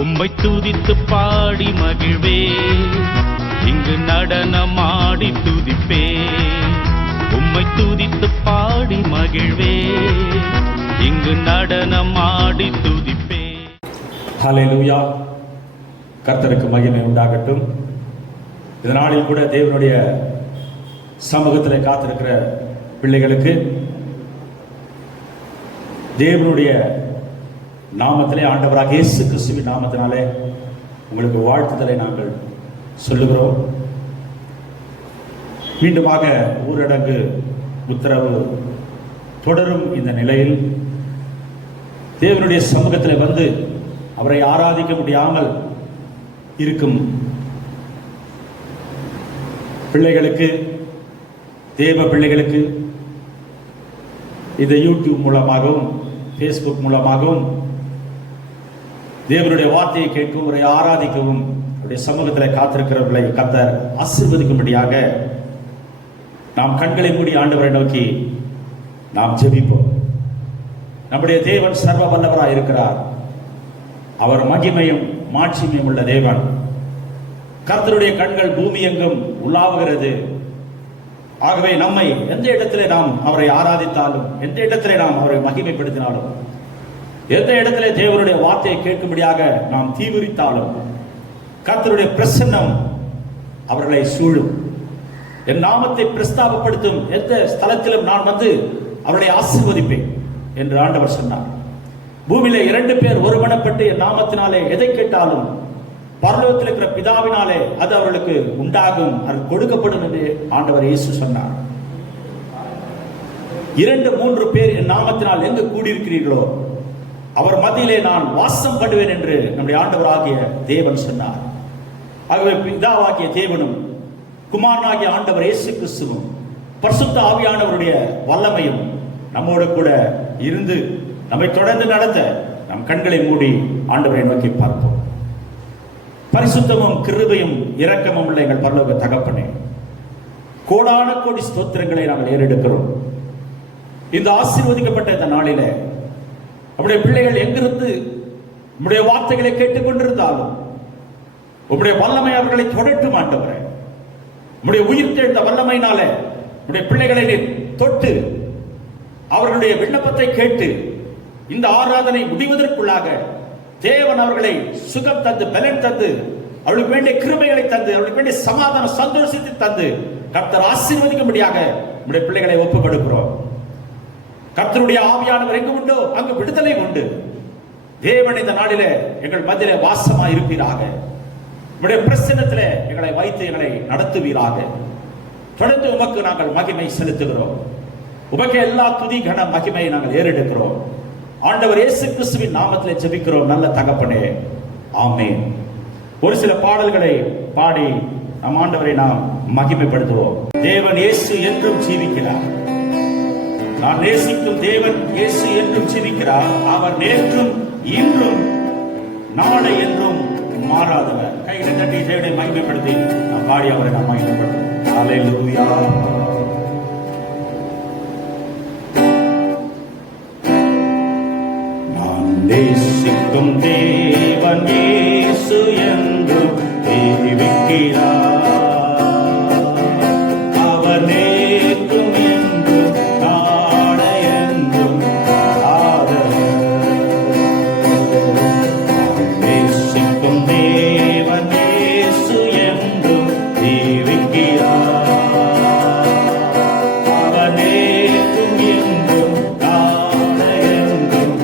உம்மை துதித்து பாடி மகிழ்வே, இங்கு நடனமாடி துதிப்பே. உம்மை துதித்து பாடி மகிழ்வே, இங்கு நடனமாடி துதிப்பே. ஹல்லேலூயா. கர்த்தருக்கு மகிமை உண்டாகட்டும். இந்த நாளில் கூட தேவனுடைய சமூகத்தில் காத்திருக்கிற பிள்ளைகளுக்கு தேவனுடைய நாமத்திலே, ஆண்டவராக இயேசு கிறிஸ்துவின் நாமத்தினாலே உங்களுக்கு வாழ்த்துதலை நாங்கள் சொல்லுகிறோம். மீண்டுமாக ஊரடங்கு உத்தரவு தொடரும் இந்த நிலையில் தேவனுடைய சமூகத்தில் வந்து அவரை ஆராதிக்க முடியாமல் இருக்கும் பிள்ளைகளுக்கு, தேவ பிள்ளைகளுக்கு இந்த யூடியூப் மூலமாகவும் ஃபேஸ்புக் மூலமாகவும் தேவனுடைய வார்த்தையை கேட்கவும் அவரை ஆராதிக்கவும் அவருடைய சமூகத்தில் காத்திருக்கிறவர்களை கர்த்தர் ஆசீர்வதிக்கும்படியாக நாம் கண்களை மூடி ஆண்டவரை நோக்கி நாம் ஜெபிப்போம். நம்முடைய தேவன் சர்வ வல்லவராய் இருக்கிறார். அவர் மகிமையும் மாட்சிமையும் உள்ள தேவன். கர்த்தருடைய கண்கள் பூமி எங்கும் உலாவுகிறது. ஆகவே நம்மை எந்த இடத்திலே நாம் அவரை ஆராதித்தாலும், எந்த இடத்திலே நாம் அவரை மகிமைப்படுத்தினாலும், எந்த இடத்திலே தேவனுடைய வார்த்தையை கேட்கும்படியாக நாம் தீவிரித்தாலும் கர்த்தருடைய பிரசன்னம் அவர்களை சூழும். என் நாமத்தை பிரஸ்தாபப்படுத்தும் எந்த ஸ்தலத்திலும் நான் வந்து அவர்களை ஆசீர்வதிப்பேன் என்று ஆண்டவர் சொன்னார். பூமியில 2 பேர் ஒருமனப்பட்டு என் நாமத்தினாலே எதை கேட்டாலும் பரலோகத்தில் இருக்கிற பிதாவினாலே அது அவர்களுக்கு உண்டாகும், அது கொடுக்கப்படும் என்று ஆண்டவர் இயேசு சொன்னார். 2-3 பேர் என் நாமத்தினால் எங்கு கூடியிருக்கிறீர்களோ அவர் மத்தியிலே நான் வாசம் பண்ணுவேன் என்று நம்முடைய ஆண்டவராகிய தேவன் சொன்னார். ஆகவே பிதாவாகிய தேவனும் குமாரனாகிய ஆண்டவர் இயேசு கிறிஸ்துவும் பரிசுத்த ஆவியானவருடைய வல்லமையும் நம்மோடு கூட இருந்து நம்மை தொடர்ந்து நடத்த நம் கண்களை மூடி ஆண்டவரை நோக்கி பார்ப்போம். பரிசுத்தமும் கிருபையும் இரக்கமும் உள்ள எங்கள் பரலோக தகப்பனே, கோடான கோடி ஸ்தோத்திரங்களை நாங்கள் ஏறெடுக்கிறோம். இந்த ஆசீர்வதிக்கப்பட்ட இந்த நாளிலே நம்முடைய பிள்ளைகள் எங்கிருந்து நம்முடைய வார்த்தைகளை கேட்டுக்கொண்டிருந்தாலும் உம்முடைய வல்லமை அவர்களை தொடட்டும் ஆண்டவரே. நம்முடைய உயிர்த்தெழுந்த வல்லமையினாலே நம்முடைய பிள்ளைகளை தொட்டு அவர்களுடைய விண்ணப்பத்தை கேட்டு இந்த ஆராதனை முடிவதற்குள்ளாக தேவன் அவர்களை சுகம் தந்து, பலன் தந்து, அவளுக்கு வேண்டிய கிருபைகளை தந்து, அவளுக்கு வேண்டிய சமாதான சந்தோஷத்தை தந்து கர்த்தர் ஆசீர்வதிக்கும்படியாக நம்முடைய பிள்ளைகளை ஒப்புக் கொடுக்கிறோம். கர்த்தருடைய ஆவியானவர் எங்கு உண்டோ அங்கு விடுதலை உண்டு. தேவன் இந்த நாளிலே எங்கள் மத்தியிலே வாசமாய் இருப்பீராக. நம்முடைய பிரசன்னத்திலே எங்களை வைத்து எங்களை நடத்துவீராக. தொடர்ந்து உமக்கு நாங்கள் மகிமை செலுத்துகிறோம். உமக்கு எல்லா துதி கன மகிமையை நாங்கள் ஏறெடுக்கிறோம். ஆண்டவர் இயேசு கிறிஸ்துவின் நாமத்திலே ஜெபிக்கிறோம் நல்ல தகப்பனே, ஆமென். ஒரு சில பாடல்களை பாடி நம் ஆண்டவரை நாம் மகிமைப்படுத்துவோம். தேவன் இயேசு என்றும் ஜீவிக்கிறார். நான் நேசிக்கும் தேவன் இயேசு என்றும் ஜீவிக்கிறார். அவர் நேற்றும் இன்றும் நாளை என்றும் மாறாதவர். கைகளை தட்டி தேவனை மகிமைப்படுத்தி நாம் பாடி அவரை நாம் மகிமைப்படுத்துவோம். ஹல்லேலூயா. நேசிக்கும் தேவன் இயேசு என்றும் ஜீவிக்கிறார். அவர் நேற்றும் என்றும் நாளை என்றும் மாறாதவர். நேசிக்கும் தேவன் இயேசு என்றும் ஜீவிக்கிறார். அவர் நேற்றும் என்றும் நாளை என்றும்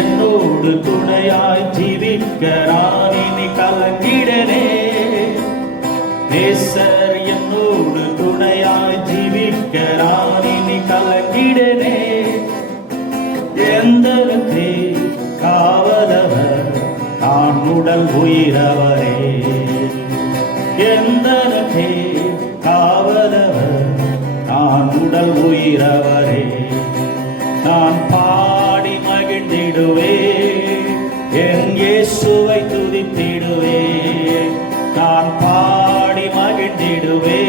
என்னோடு துணையாய் ஜீவிக்க நான் இனி கலங்கிடனே. நேசர் என்னோடு துணையாய் ஜீவிக்க நான் இனி கலங்கிடனே. எந்தனுக்கே காவலவர் நான் உடல் உயிரவரே. எந்தனுக்கே காவலவர் நான் உடல் உயிரவரே. நான் பாடி மகிழ்ந்திடுவே, என் இயேசுவை துதித்திடுவே. நான் பாடி மகிழ்ந்திடுவே,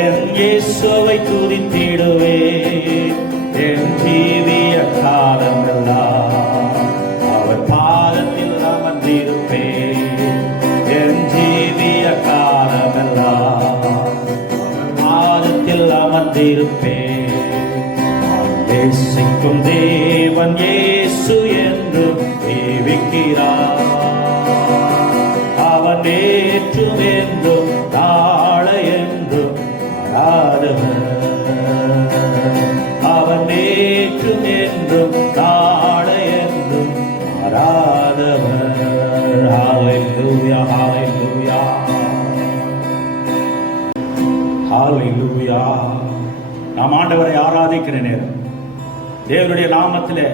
என் இயேசுவை துதித்திடுவே. என் ஜீவிய காலமெல்லாம் அவர் பாதத்தில் அமர்ந்திருப்பேன். என் ஜீவிய காலமெல்லாம் அவர் பாதத்தில் அமர்ந்திருப்பேன். நேசிக்கும் தேவன் இயேசு என்று ஜீவிக்கிறார். அவன் நேற்றும் என்றும் நாளை என்றும் மாறாதவர். அவன் நேற்றும் என்றும் நாளை என்றும் மாறாதவர். ஹல்லேலூயா, ஹல்லேலூயா, ஹல்லேலூயா. நாம் ஆண்டவரை ஆராதிக்கிற நேரம், தேவனுடைய நாமத்திலே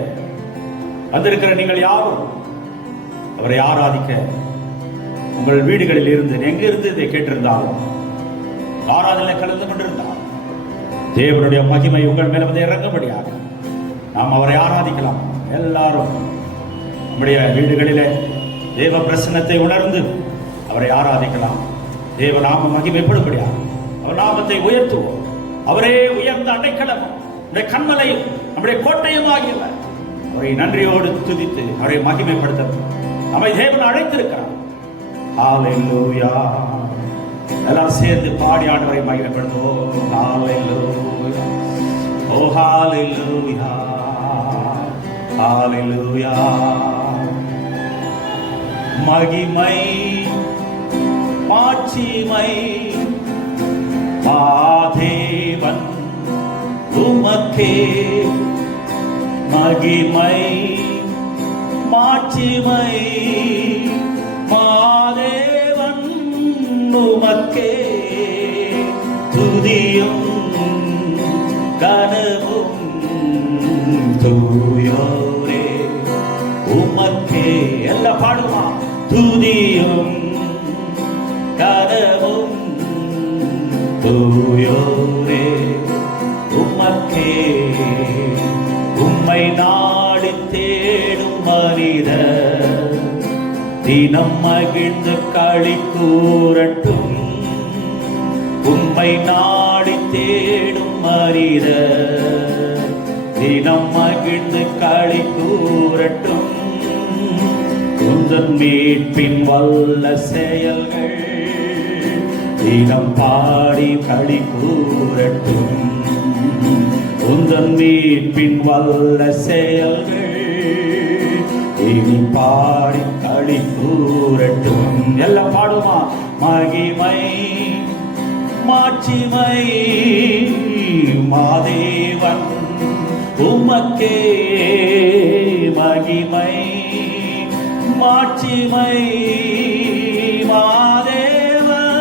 வந்திருக்கிற நீங்கள் யாரும் அவரை ஆராதிக்க உங்கள் வீடுகளில் இருந்து எங்கிருந்து இதை கேட்டிருந்தாலும் ஆராதனை கலந்து கொண்டிருந்தால் தேவனுடைய மகிமை உங்கள் மேல வந்து இறங்கும்படியாக நாம் அவரை ஆராதிக்கலாம். எல்லாரும் நம்முடைய வீடுகளிலே தேவ பிரசன்னத்தை உணர்ந்து அவரை ஆராதிக்கலாம். தேவ நாம மகிமைப்படும்படியாக அவர் நாமத்தை உயர்த்துவோம். அவரே உயர்ந்த அடைக்கலமும் நம்முடைய கண்மலையும் நம்முடைய கோட்டையும் ஆகியவர். அவரை நன்றியோடு துதித்து அவரை மகிமைப்படுத்த நம்மை தேவன் அழைத்திருக்கிறார். ஹல்லேலூயா. எல்லாம் சேர்ந்து பாடி ஆண்டவரை மகிமைப்படுத்துவோம். ஹல்லேலூயா, ஓ ஹல்லேலூயா, ஹல்லேலூயா. மகிமை மாட்சிமை மாதேவன் உமக்கே. மகிமை மாட்சிமை மாதேவன் உமக்கே. துதியும் கனவும் தூயோரே உமக்கே. எல்லாம் பாடுமா. துதியும் கனவும் தூயோரே உமக்கே. உம்மை நாடி தேடும் மனிதர் தினம் மகிழ்ந்து களி கூறட்டும். உம்மை நாடி தேடும் மனிதர் தினம் மகிழ்ந்து களி கூறட்டும். உந்தன் மீட்பின் வல்ல செயல்கள் தினம் பாடி களி கூறட்டும். உந்தன் மீட்பின் வல்ல செயல்கள் இனி பாடி களி கூறட்டும். எல்லாம் பாடுமா. மகிமை மாட்சிமை மாதேவன் உமக்கே. மகிமை மாட்சிமை மாதேவன்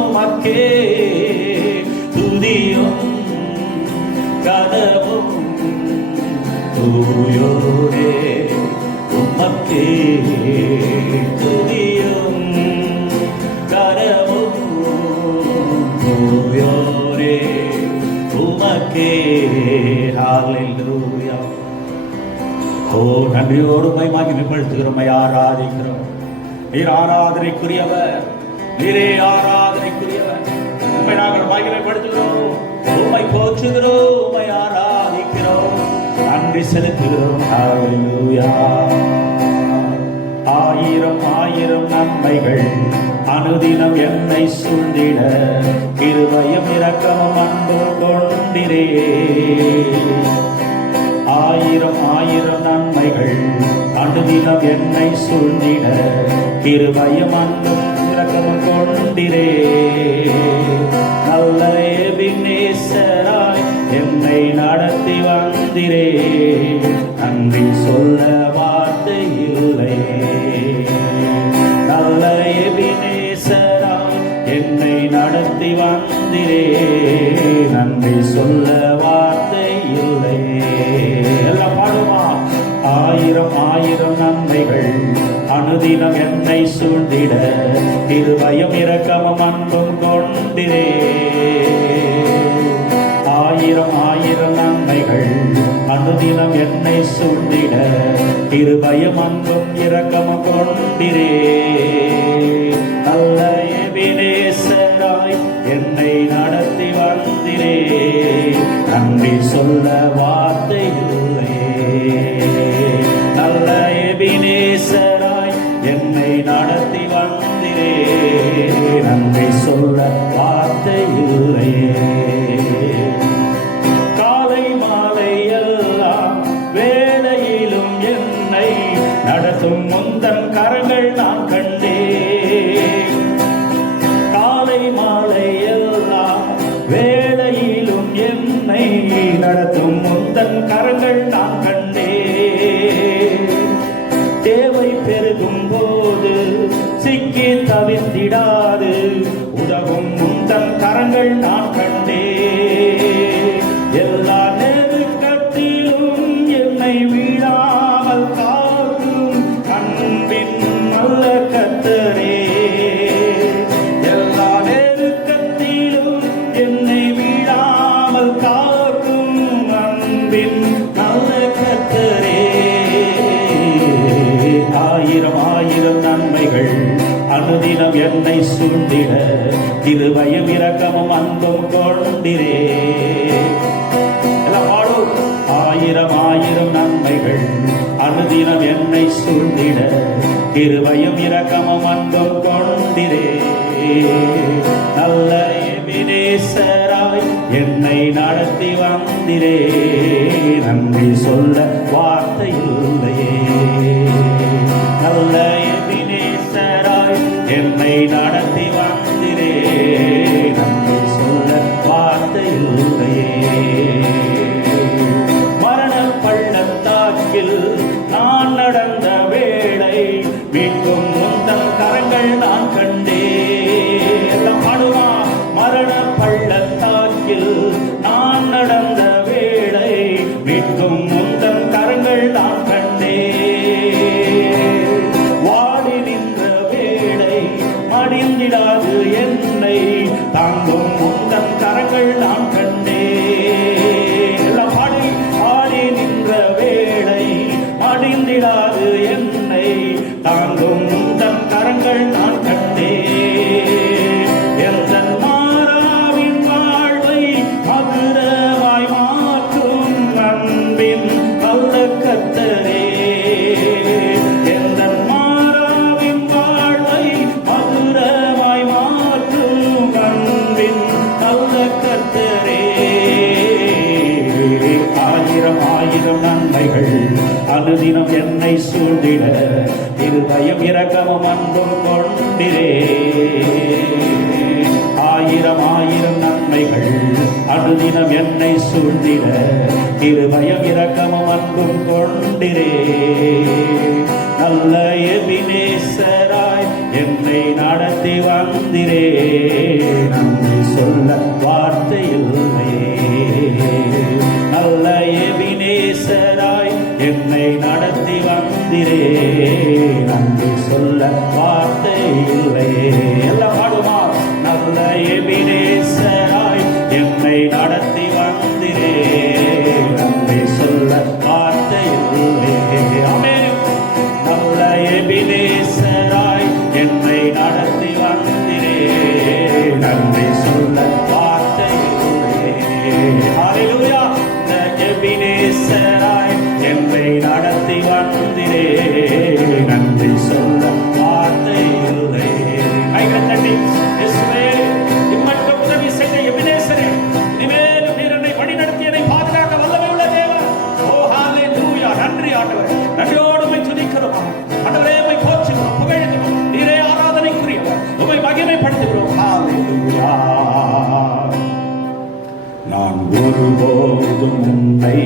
உமக்கே. துதியும் கனவும் தூயோரே உமக்கே. துதியும் கனவும் தூயோரே உமக்கே. ஹல்லேலூயா. ஓ நன்றியோடு மகிமைப்படுத்துகிறோம், ஆராதிக்கிறோம். நீர் ஆராதனைக்குரியவர், நீரே ஆராதனைக்குரியவர். உம்மை நாங்கள் மகிமைப்படுத்துகிறோம், உம்மை போற்றுகிறோம், உம்மை ஆராதிக்கிறோம், நன்றி செலுத்துகிறோம். ஹல்லேலூயா. ஆயிரம் ஆயிரம் நன்மைகள் அனுதினம் என்னை சூழ்ந்திட கிருபையும் இரக்கமும் அன்பு கொண்டிரே. ஆயிரம் ஆயிரம் நன்மைகள் அனுதினம் என்னை சூழ்ந்திட கிருபையும் அன்பும் இரக்கமும் கொண்டிரே. நல்ல எபினேசராய் என்னை நடத்தி வந்திரே. நன்றி சொல் ஆயிரம் ஆயிரம் நன்மைகள் அனுதினம் என்னை சூழ்ந்திட கிருபையும் இரக்கமும் அன்பும் கொண்டிரே. ஆயிரம் ஆயிரம் நன்மைகள் அனுதினம் என்னை சூழ்ந்திட கிருபையும் அன்பும் இரக்கமும் கொண்டிரே. நல்ல எபினேசராய் என்னை நடத்தி வந்திரே, நன்றி சொல்ல வார்த்தை இல்லை. நல்ல எபினேசராய் என்னை நடத்தி வந்திரே, நன்றி சொல்ல வார்த்தை இல்லை. காலை மாலை எல்லாம் வேளையிலும் என்னை நடத்தும் முந்தன் கரங்கள் நான் கண்டேன். காலை மாலை எல்லாம் வேளையிலும் என்னை நடத்தும் முந்தன் கரங்கள் நான் கண்டேன். தேவை பெருகும் போது சிக்கி தவித்திடாது உதவும் முந்தன் கரங்கள் நான் கண்டேன். எல்லா நெருக்கத்திலும் என்னை வீழாமல் காக்கும் அன்பின் நல்ல கர்த்தரே. எல்லா நெருக்கத்திலும் என்னை வீழாமல் காக்கும் அன்பின் நல்ல கர்த்தரே. ஆயிரம் ஆயிரம் நன்மைகள் அனுதினம் என்னை சூழ்ந்திட கிருபையும் இரக்கமும் அன்பும் கொண்டிரே. ஆயிரம் ஆயிரம் நன்மைகள் அனுதினம் என்னை சூழ்ந்திட கிருபையும் இரக்கமும் அன்பும் கொண்டிரே. நல்ல எபினேசராய் என்னை நடத்தி வந்திரே, நன்றி சொல்ல வார்த்தை இல்லையே. நல்ல எபினேசராய் என்னை நடத்தி வந்திரே, நன்றி சொல்ல வார்த்தை இல்லையே. மரண பள்ளத்தாக்கில் நான் நடந்த வேளை மீட்கும் முந்தன் கரங்கள் நான் கண்டேன். பாடுவா. மரண பள்ளத்தாக்கில் நான் நடந்த வேளை மீட்கும் முந்தன் கரங்கள் நான் கண்டேன். வாடி நின்ற வேளை மடிந்திடாது என்னை தாங்கும் முந்தன் கரங்கள் நான் கண்டேன். பாடி நின்ற வேளை மடிந்திடாது என்னை தாங்கும் முந்தன் கரங்கள் நான் கண்டேன். எந்த மாறாவின் வாழ்வை மதுரமாய் மாற்றும் அன்பின் நல்ல கர்த்தரே. எந்த மாறாவின் வாழ்வை மதுரமாய் மாற்றும் அன்பின் நல்ல கர்த்தரே. ஆயிரம் ஆயிரம் நன்மைகள் அனுதினம் என்னை சூழ்ந்திட இருதயம் இரக்கமும் அன்பும் கொண்டிரே. ஆயிரம் ஆயிரம் நன்மைகள் அனுதினம் என்னை சூழ்ந்திட இருதயம் இரக்கமும் அன்பும் கொண்டிரே. நல்ல எபினேசராய் என்னை நடத்தி வந்திரே, நன்றி சொல்ல வார்த்தை இல்லையே. நல்ல எபினேசராய் என்னை நடத்தி வந்திரே, நன்றி சொல்ல வார்த்தை இல்லையே. எல்லாம் பாடுமா. நல்ல எபினேசராய் என்னை நடத்தி வந்திரே, நன்றி சொல்ல வார்த்தை இல்லையே. ஆமென். நல்ல எபினேசராய் என்னை நடத்தி வந்திரே, நன்றி சொல்ல வார்த்தை இல்லையே. ஹல்லேலூயா. எபினேசராய் என்னை நடத்தி வந்திரே, நன்றி சொல்ல வார்த்தை இல்லை. கைகள் தட்டி இயேசுவே இம்மட்டும் உதவி செய்த எபினேசரே, இனிமேலும் நீர் என்னை வழி நடத்தி என்னை பாதுகாக்க வல்லமை உள்ள தேவன். ஓ ஹல்லேலூயா. நன்றி ஆண்டவரே. நன்றியோடு உம்மை துதிக்கிறோம் ஆண்டவரே. உம்மை போற்றுகிறோம், புகழ்கிறோம். நீரே ஆராதனைக்குரியவர். உம்மை மகிமைப்படுத்துகிறோம். ஹல்லேலூயா. நான் ஒருபோதும் உன்னை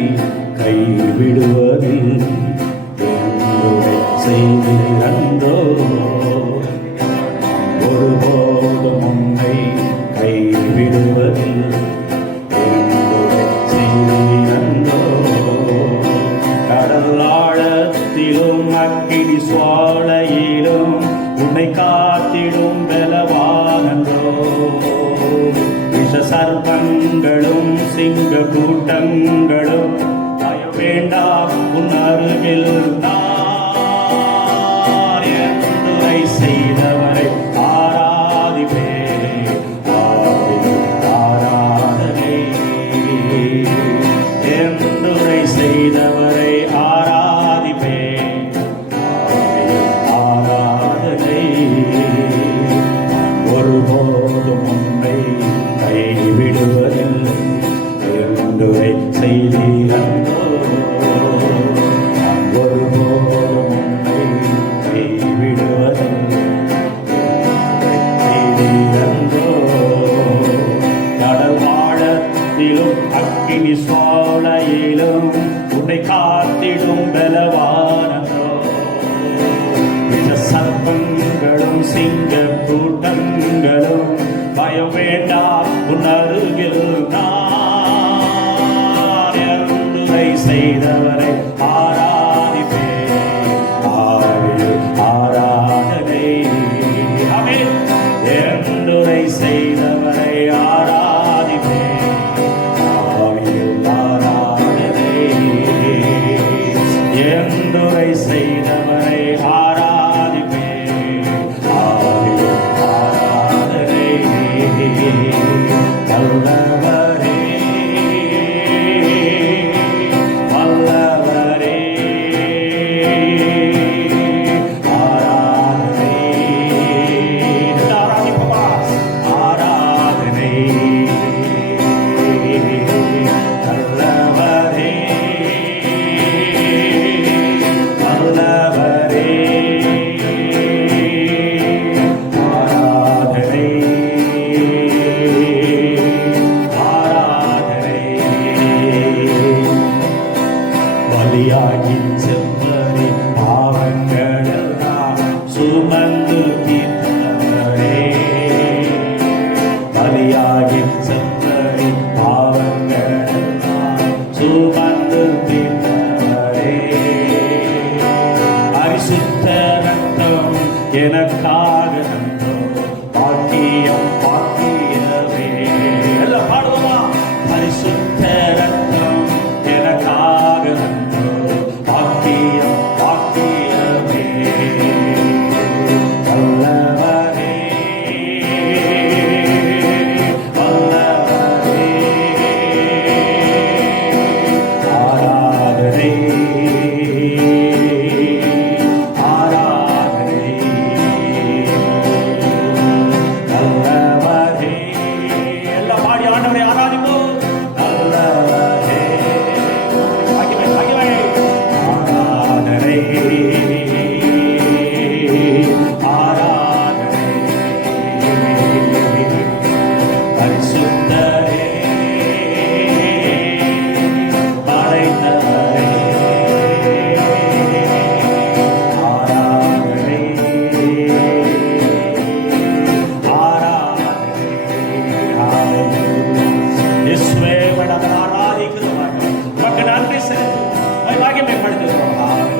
கைவிடுவதில் என்னுடைய செய்தி அன்றோ. ஒருபோதும் உன்னை கைவிடுவதில் என்னுடைய செய்தி அன்றோ. கடல் ஆழ வாழத்திலும் அக்கினி சுவாலையிலும் உன்னை காத்திடும் பலவானன்றோ. விஷ சர்ப்பங்களும் சிங்க கூட்டங்களும் பயம் வேண்டாம் உன் அருகில் நான் என்னை செய்தவரை ஆராதிப்பே. ஆராதனை என்னை செய்தவரை ஆராதிப்பே. ஆராதனை ஒருபோதும் உன்னை கைவிடுவதில்லை என்னை செய்தீரோ. ஒருபோதும் உன்னை கைவிடுவதில்லை செய்தீரோ. கடவாழத்திலும் அக்கினி சோலையிலும் உன்னை காத்திடும் பலவானோ. விஷ சர்ப்பங்களும் சிங்க கூட்டங்களும் பயம் வேண்டாம் உன் அருகில் நான் என்னை செய்தவரை ஆராதிப்பே. ஆராதனை ஆமென். என்னை செய்தவரை ஆராதிப்பே. ஆராதனை என்னை செய்தவரை ஆராதிப்பே. ஆராதனை வல்லவரே வல்லவரே ஆராதனை. ஆராதிப்பா. ஆராதனை வல்லவரே வல்லவரே ஆராதனை. ஆராதனை பலியாகி செவ்வரி பாவங்களெல்லாம் சுமந்து தீர்த்தவரே. பலியாகி செவ்வரி பாவங்களெல்லாம் சுமந்து தீர்த்தவரே. பரிசுத்த ரத்தம் எனக்காக தந்தோம் பாக்கியம் பாக்கியமே. எல்லாம் பாடுவோமா? பரிசுத்த ரத்தம் எனக்காக தந்தோம் பாக்கியம் பாக்கியமே. வல்லவரே வல்லவரே ஆராதனை. ஆராதனை நல்லவரே. எல்லாம் பாடி ஆண்டவரை ஆராதிப்போம். நல்லவரே மகிமை மகிமை. ஆராதனை ஆராதனை பரிசுத்தரே படைத்தவரே ஆராதனை. ஆராதனை இயேசுவே உம்மை ஆராதிக்கிறோம். உமக்கு நன்றி செலுத்துகிறோம். மகிமைப்படுத்துகிறோம்.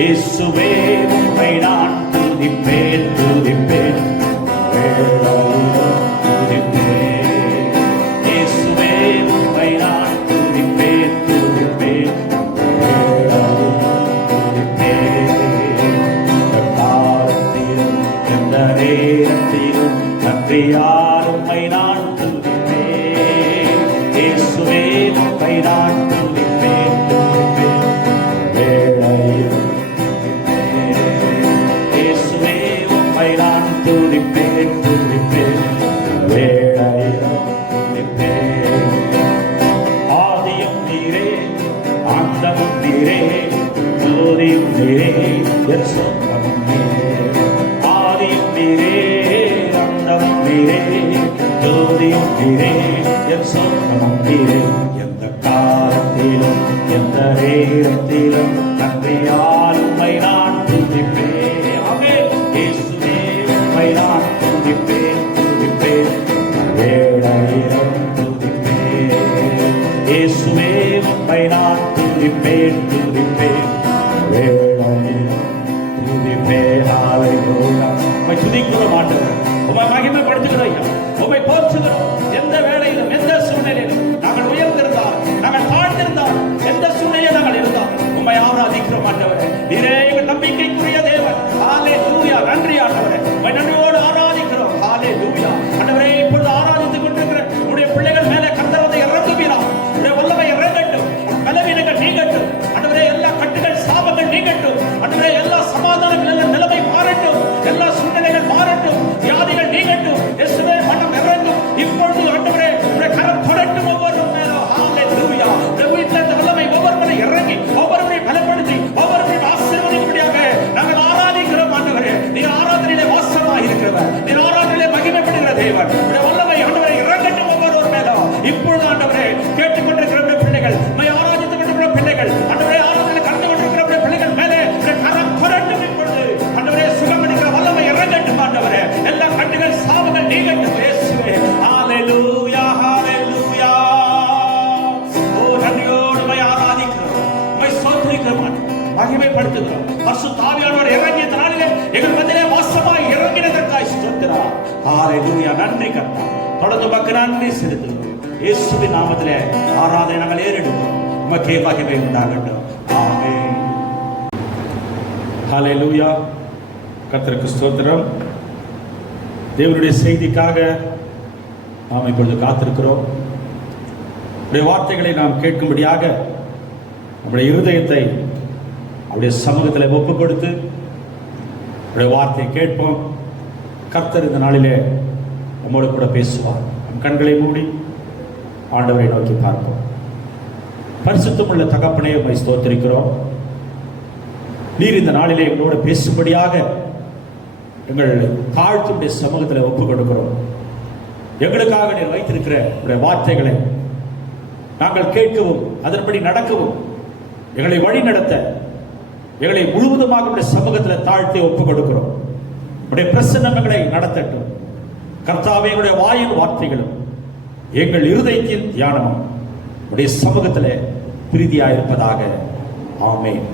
இயேசுவே உம்மை நான் துதிப்பேன் துதிப்பேன் துதிப்பேன். இயேசுவே உம்மை நான் துதிப்பேன் துதிப்பேன் துதிப்பேன். இந்த காலத்திலும் எந்த நேரத்திலும் நன்றியால் உம்மை நான் துதிப்பேன். இயேசுவே உம்மை நான் துதிப்பேன் துதிப்பேன் வேளையிலும் இயேசுவே உம்மை நான் துதிப்பேன் துதிப்பேன் வேளையிலும் துதிப்பேன். ஆதியும் நீரே அந்தமும் நீரே ஜோதியும் நீரே என் சொந்தமும் நீரே. ஆதியும் நீரே அந்தமும் நீரே ஜோதியும் நீரே என் சொந்தமும் நீரே. எந்த காலத்திலும் எந்த நேரத்திலும் நன்றியால் உம்மை நான் துதிப்பேன். ஆமென். இயேசுவே உம்மை நான் துதிப்பேன் துதிப்பேன் வேளையிலும் துதிப்பேன். இயேசுவே உம்மை நான் துதிப்பேன் துதிப்பேன் மகிமைப்படுத்துகிறோம். பரிசுத்த ஆவியானவர் இறங்கிய நாளிலே எங்கள் மத்தியிலே வாசமாய் இறங்கினதற்காய் ஸ்தோத்திரம். ஹalleluya. நன்றி கர்த்தாவே. தொடர்ந்து உமக்கு நன்றி செலுத்துகிறோம். இயேசுவின் நாமத்திலே ஆராதனை நாங்கள் ஏறெடுக்கிறோம். உமக்கே மகிமை உண்டாகட்டும். ஆமென். ஹalleluya. கர்த்தருக்கு ஸ்தோத்திரம். தேவனுடைய செய்திக்காக நாம் இப்பொழுது காத்திருக்கிறோம். அவருடைய வார்த்தைகளை நாம் கேட்கும்படியாக நம்முடைய இருதயத்தை அவருடைய சமூகத்தில் ஒப்புக் கொடுத்து அவருடைய வார்த்தையை கேட்போம். கர்த்தர் இந்த நாளிலே நம்மோடு கூட பேசுவார். நம் கண்களை மூடி ஆண்டவரை நோக்கி பார்ப்போம். பரிசுத்தமுள்ள தகப்பனே, உம்மை ஸ்தோத்திரிக்கிறோம். நீர் இந்த நாளிலே எங்களோடு பேசும்படியாக எங்கள் தாழ்த்துடைய சமூகத்தில் ஒப்புக் கொடுக்கிறோம். எங்களுக்காக நீர் வைத்திருக்கிற உடைய வார்த்தைகளை நாங்கள் கேட்கவும் அதன்படி நடக்கவும் எங்களை வழி நடத்த எங்களை முழுவதுமாக உடைய சமூகத்தில் தாழ்த்தி ஒப்புக் கொடுக்கிறோம். உடைய பிரசன்னங்களை நடத்தட்டும். கர்த்தாவே, எங்களுடைய வாயின் வார்த்தைகளும் எங்கள் இருதயத்தின் தியானமும் உடைய சமூகத்தில் பிரீதியாயிருப்பதாக. ஆமென்.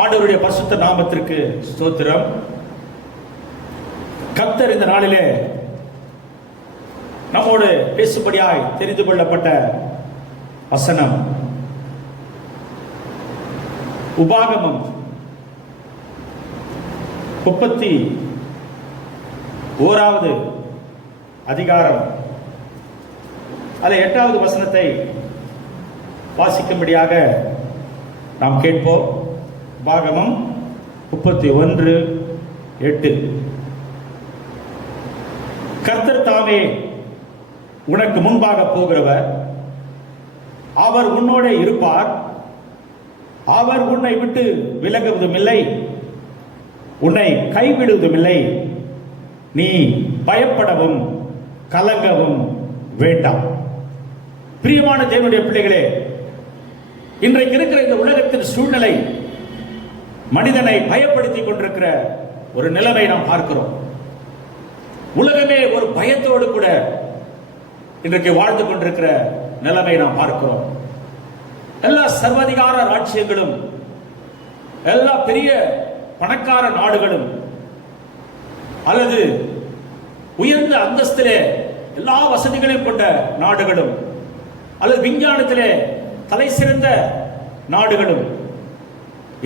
ஆண்டவருடைய பரிசுத்த நாமத்திற்கு ஸ்தோத்திரம். கர்த்தர் இந்த நாளிலே நம்மோடு பேசும்படியாய் தெரிந்து கொள்ளப்பட்ட வசனம் உபாகமம் 31வது அதிகாரம் அதில் 8வது வசனத்தை வாசிக்கும்படியாக நாம் கேட்போம். உபாகமம் 31:8. கர்த்தர் தாமே உனக்கு முன்பாக போகிறவர், அவர் உன்னோட இருப்பார், அவர் உன்னை விட்டு விலகுவதும் இல்லை, உன்னை கைவிடுவதும் இல்லை, நீ பயப்படவும் கலங்கவும் வேண்டாம். பிரியமான தேவனுடைய பிள்ளைகளே, இன்றைக்கு இருக்கிற இந்த உலகத்தின் சூழ்நிலை மனிதனை பயப்படுத்திக் கொண்டிருக்கிற ஒரு நிலைமை நாம் பார்க்கிறோம். உலகமே ஒரு பயத்தோடு கூட இன்றைக்கு வாழ்ந்து கொண்டிருக்கிற நிலைமை நாம் பார்க்கிறோம். எல்லா சர்வாதிகார ராஜ்யங்களும், எல்லா பெரிய பணக்கார நாடுகளும், அல்லது உயர்ந்த அந்தஸ்திலே எல்லா வசதிகளையும் கொண்ட நாடுகளும், அல்லது விஞ்ஞானத்திலே தலை சிறந்த நாடுகளும்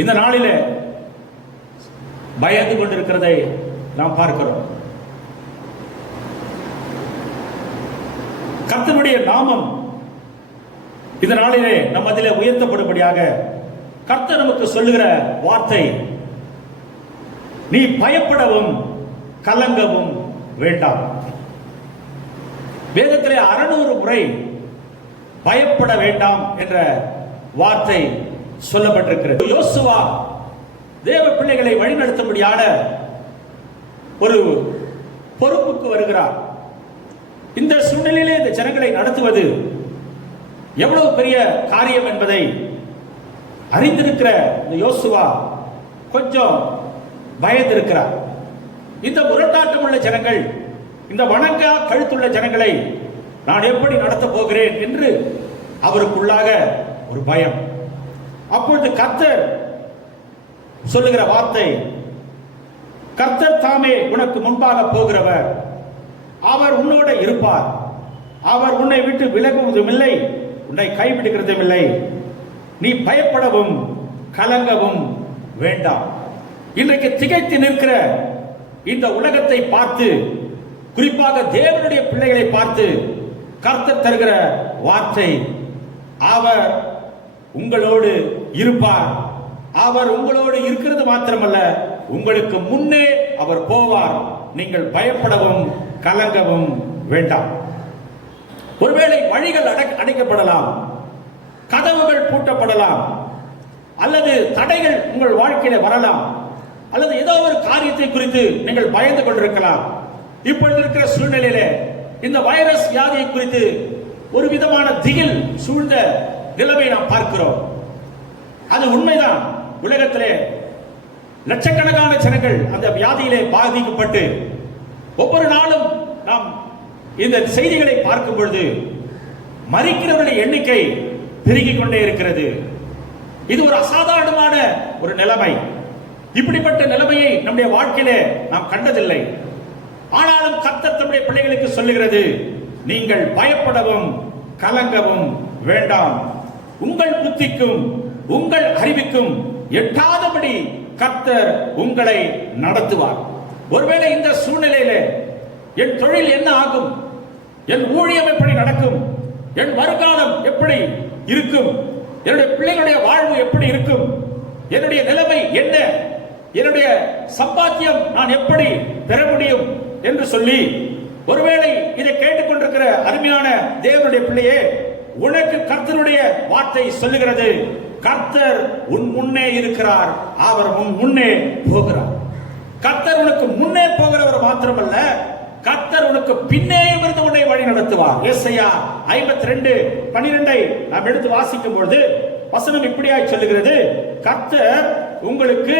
இந்த நாளிலே பயந்து கொண்டிருக்கிறதை நாம் பார்க்கிறோம். கர்த்தருடைய நாமம் இந்த நாளிலே நம் அதிலே உயர்த்தப்படும்படியாக கர்த்தர் நமக்கு சொல்லுகிற வார்த்தை, நீ பயப்படவும் கலங்கவும் வேண்டாம். வேதத்திலே 600 முறை பயப்பட வேண்டாம் என்ற வார்த்தை சொல்லப்பட்டிருக்கிறது. யோசுவா தேவ பிள்ளைகளை வழிநடத்தும்படியான ஒரு பொறுப்புக்கு வருகிறார். இந்த சூழ்நிலையிலே இந்த ஜனங்களை நடத்துவது எவ்வளவு பெரிய காரியம் என்பதை அறிந்திருக்கிற இந்த யோசுவா கொஞ்சம் பயந்திருக்கிறார். இந்த முரட்டாட்டம் உள்ள ஜனங்கள், இந்த வணங்கா கழுத்துள்ள ஜனங்களை நான் எப்படி நடத்தப் போகிறேன் என்று அவருக்குள்ளாக ஒரு பயம். அப்பொழுது கர்த்தர் சொல்லுகிற வார்த்தை, கர்த்தர் தாமே உனக்கு முன்பாக போகிறவர், அவர் உன்னோட இருப்பார், அவர் உன்னை விட்டு விலகுவதும் இல்லை, உன்னை கைவிடுகிறதும் இல்லை, நீ பயப்படவும் கலங்கவும் வேண்டாம். இன்றைக்கு திகைத்து நிற்கிற இந்த உலகத்தை பார்த்து, குறிப்பாக தேவனுடைய பிள்ளைகளை பார்த்து கர்த்தர் தருகிற வார்த்தை, அவர் உங்களோடு இருப்பார், அவர் உங்களோடு இருக்கிறது மாத்திரமல்ல, உங்களுக்கு முன்னே அவர் போவார், நீங்கள் பயப்படவும் கலங்கவும் வேண்டாம். ஒருவேளை வழிகள் அடைக்கப்படலாம், கதவுகள் பூட்டப்படலாம், அல்லது தடைகள் உங்கள் வாழ்க்கையில வரலாம், அல்லது ஏதோ ஒரு காரியத்தை குறித்து நீங்கள் பயந்து கொண்டிருக்கலாம். இப்பொழுது இருக்கிற சூழ்நிலையிலே இந்த வைரஸ் வியாதியை குறித்து ஒரு விதமான திகில் சூழ்ந்த நிலைமை நாம் பார்க்கிறோம். அது உண்மைதான். உலகத்திலே லட்சக்கணக்கான ஜனங்கள் அந்த வியாதியிலே பாதிக்கப்பட்டு ஒவ்வொரு நாளும் நாம் இந்த செய்திகளை பார்க்கும் பொழுது மரிக்கிறவர்களுடைய எண்ணிக்கை பெருகிக் கொண்டே இருக்கிறது. இது ஒரு அசாதாரணமான ஒரு நிலைமை. இப்படிப்பட்ட நிலைமையை நம்முடைய வாழ்க்கையிலே நாம் கண்டதில்லை. ஆனாலும் கர்த்தர் தம்முடைய பிள்ளைகளுக்கு சொல்லுகிறது, நீங்கள் பயப்படவும் கலங்கவும் வேண்டாம். உங்கள் புத்திக்கும் உங்கள் அறிவுக்கும் எட்டாதபடி கர்த்தர் உங்களை நடத்துவார். ஒருவேளை இந்த சூழ்நிலையில என் தொழில் என்ன ஆகும், என் ஊழியம் எப்படி நடக்கும், என் வருங்காலம் எப்படி இருக்கும், என்னுடைய பிள்ளைகளுடைய வாழ்வு எப்படி இருக்கும், என்னுடைய நிலைமை என்ன, என்னுடைய சம்பாத்தியம் நான் எப்படி பெற முடியும் என்று சொல்லி, ஒருவேளை இதை கேட்டுக்கொண்டிருக்கிற அருமையான தேவனுடைய பிள்ளையே, உனக்கு கர்த்தருடைய வார்த்தை சொல்லுகிறது, கர்த்தர் உன் முன்னே இருக்கிறார், அவர் உன் முன்னே போகிறார். கர்த்தர் உனக்கு முன்னே போகிறவர் மாத்திரமல்ல, கர்த்தர் உனக்கு பின்னேயும் இருந்து உன்னை வழி நடத்துவார். ஏசாயா 52:12 நாம் எடுத்து வாசிக்கும் பொழுது வசனம் இப்படியாய் சொல்லுகிறது, கர்த்தர் உங்களுக்கு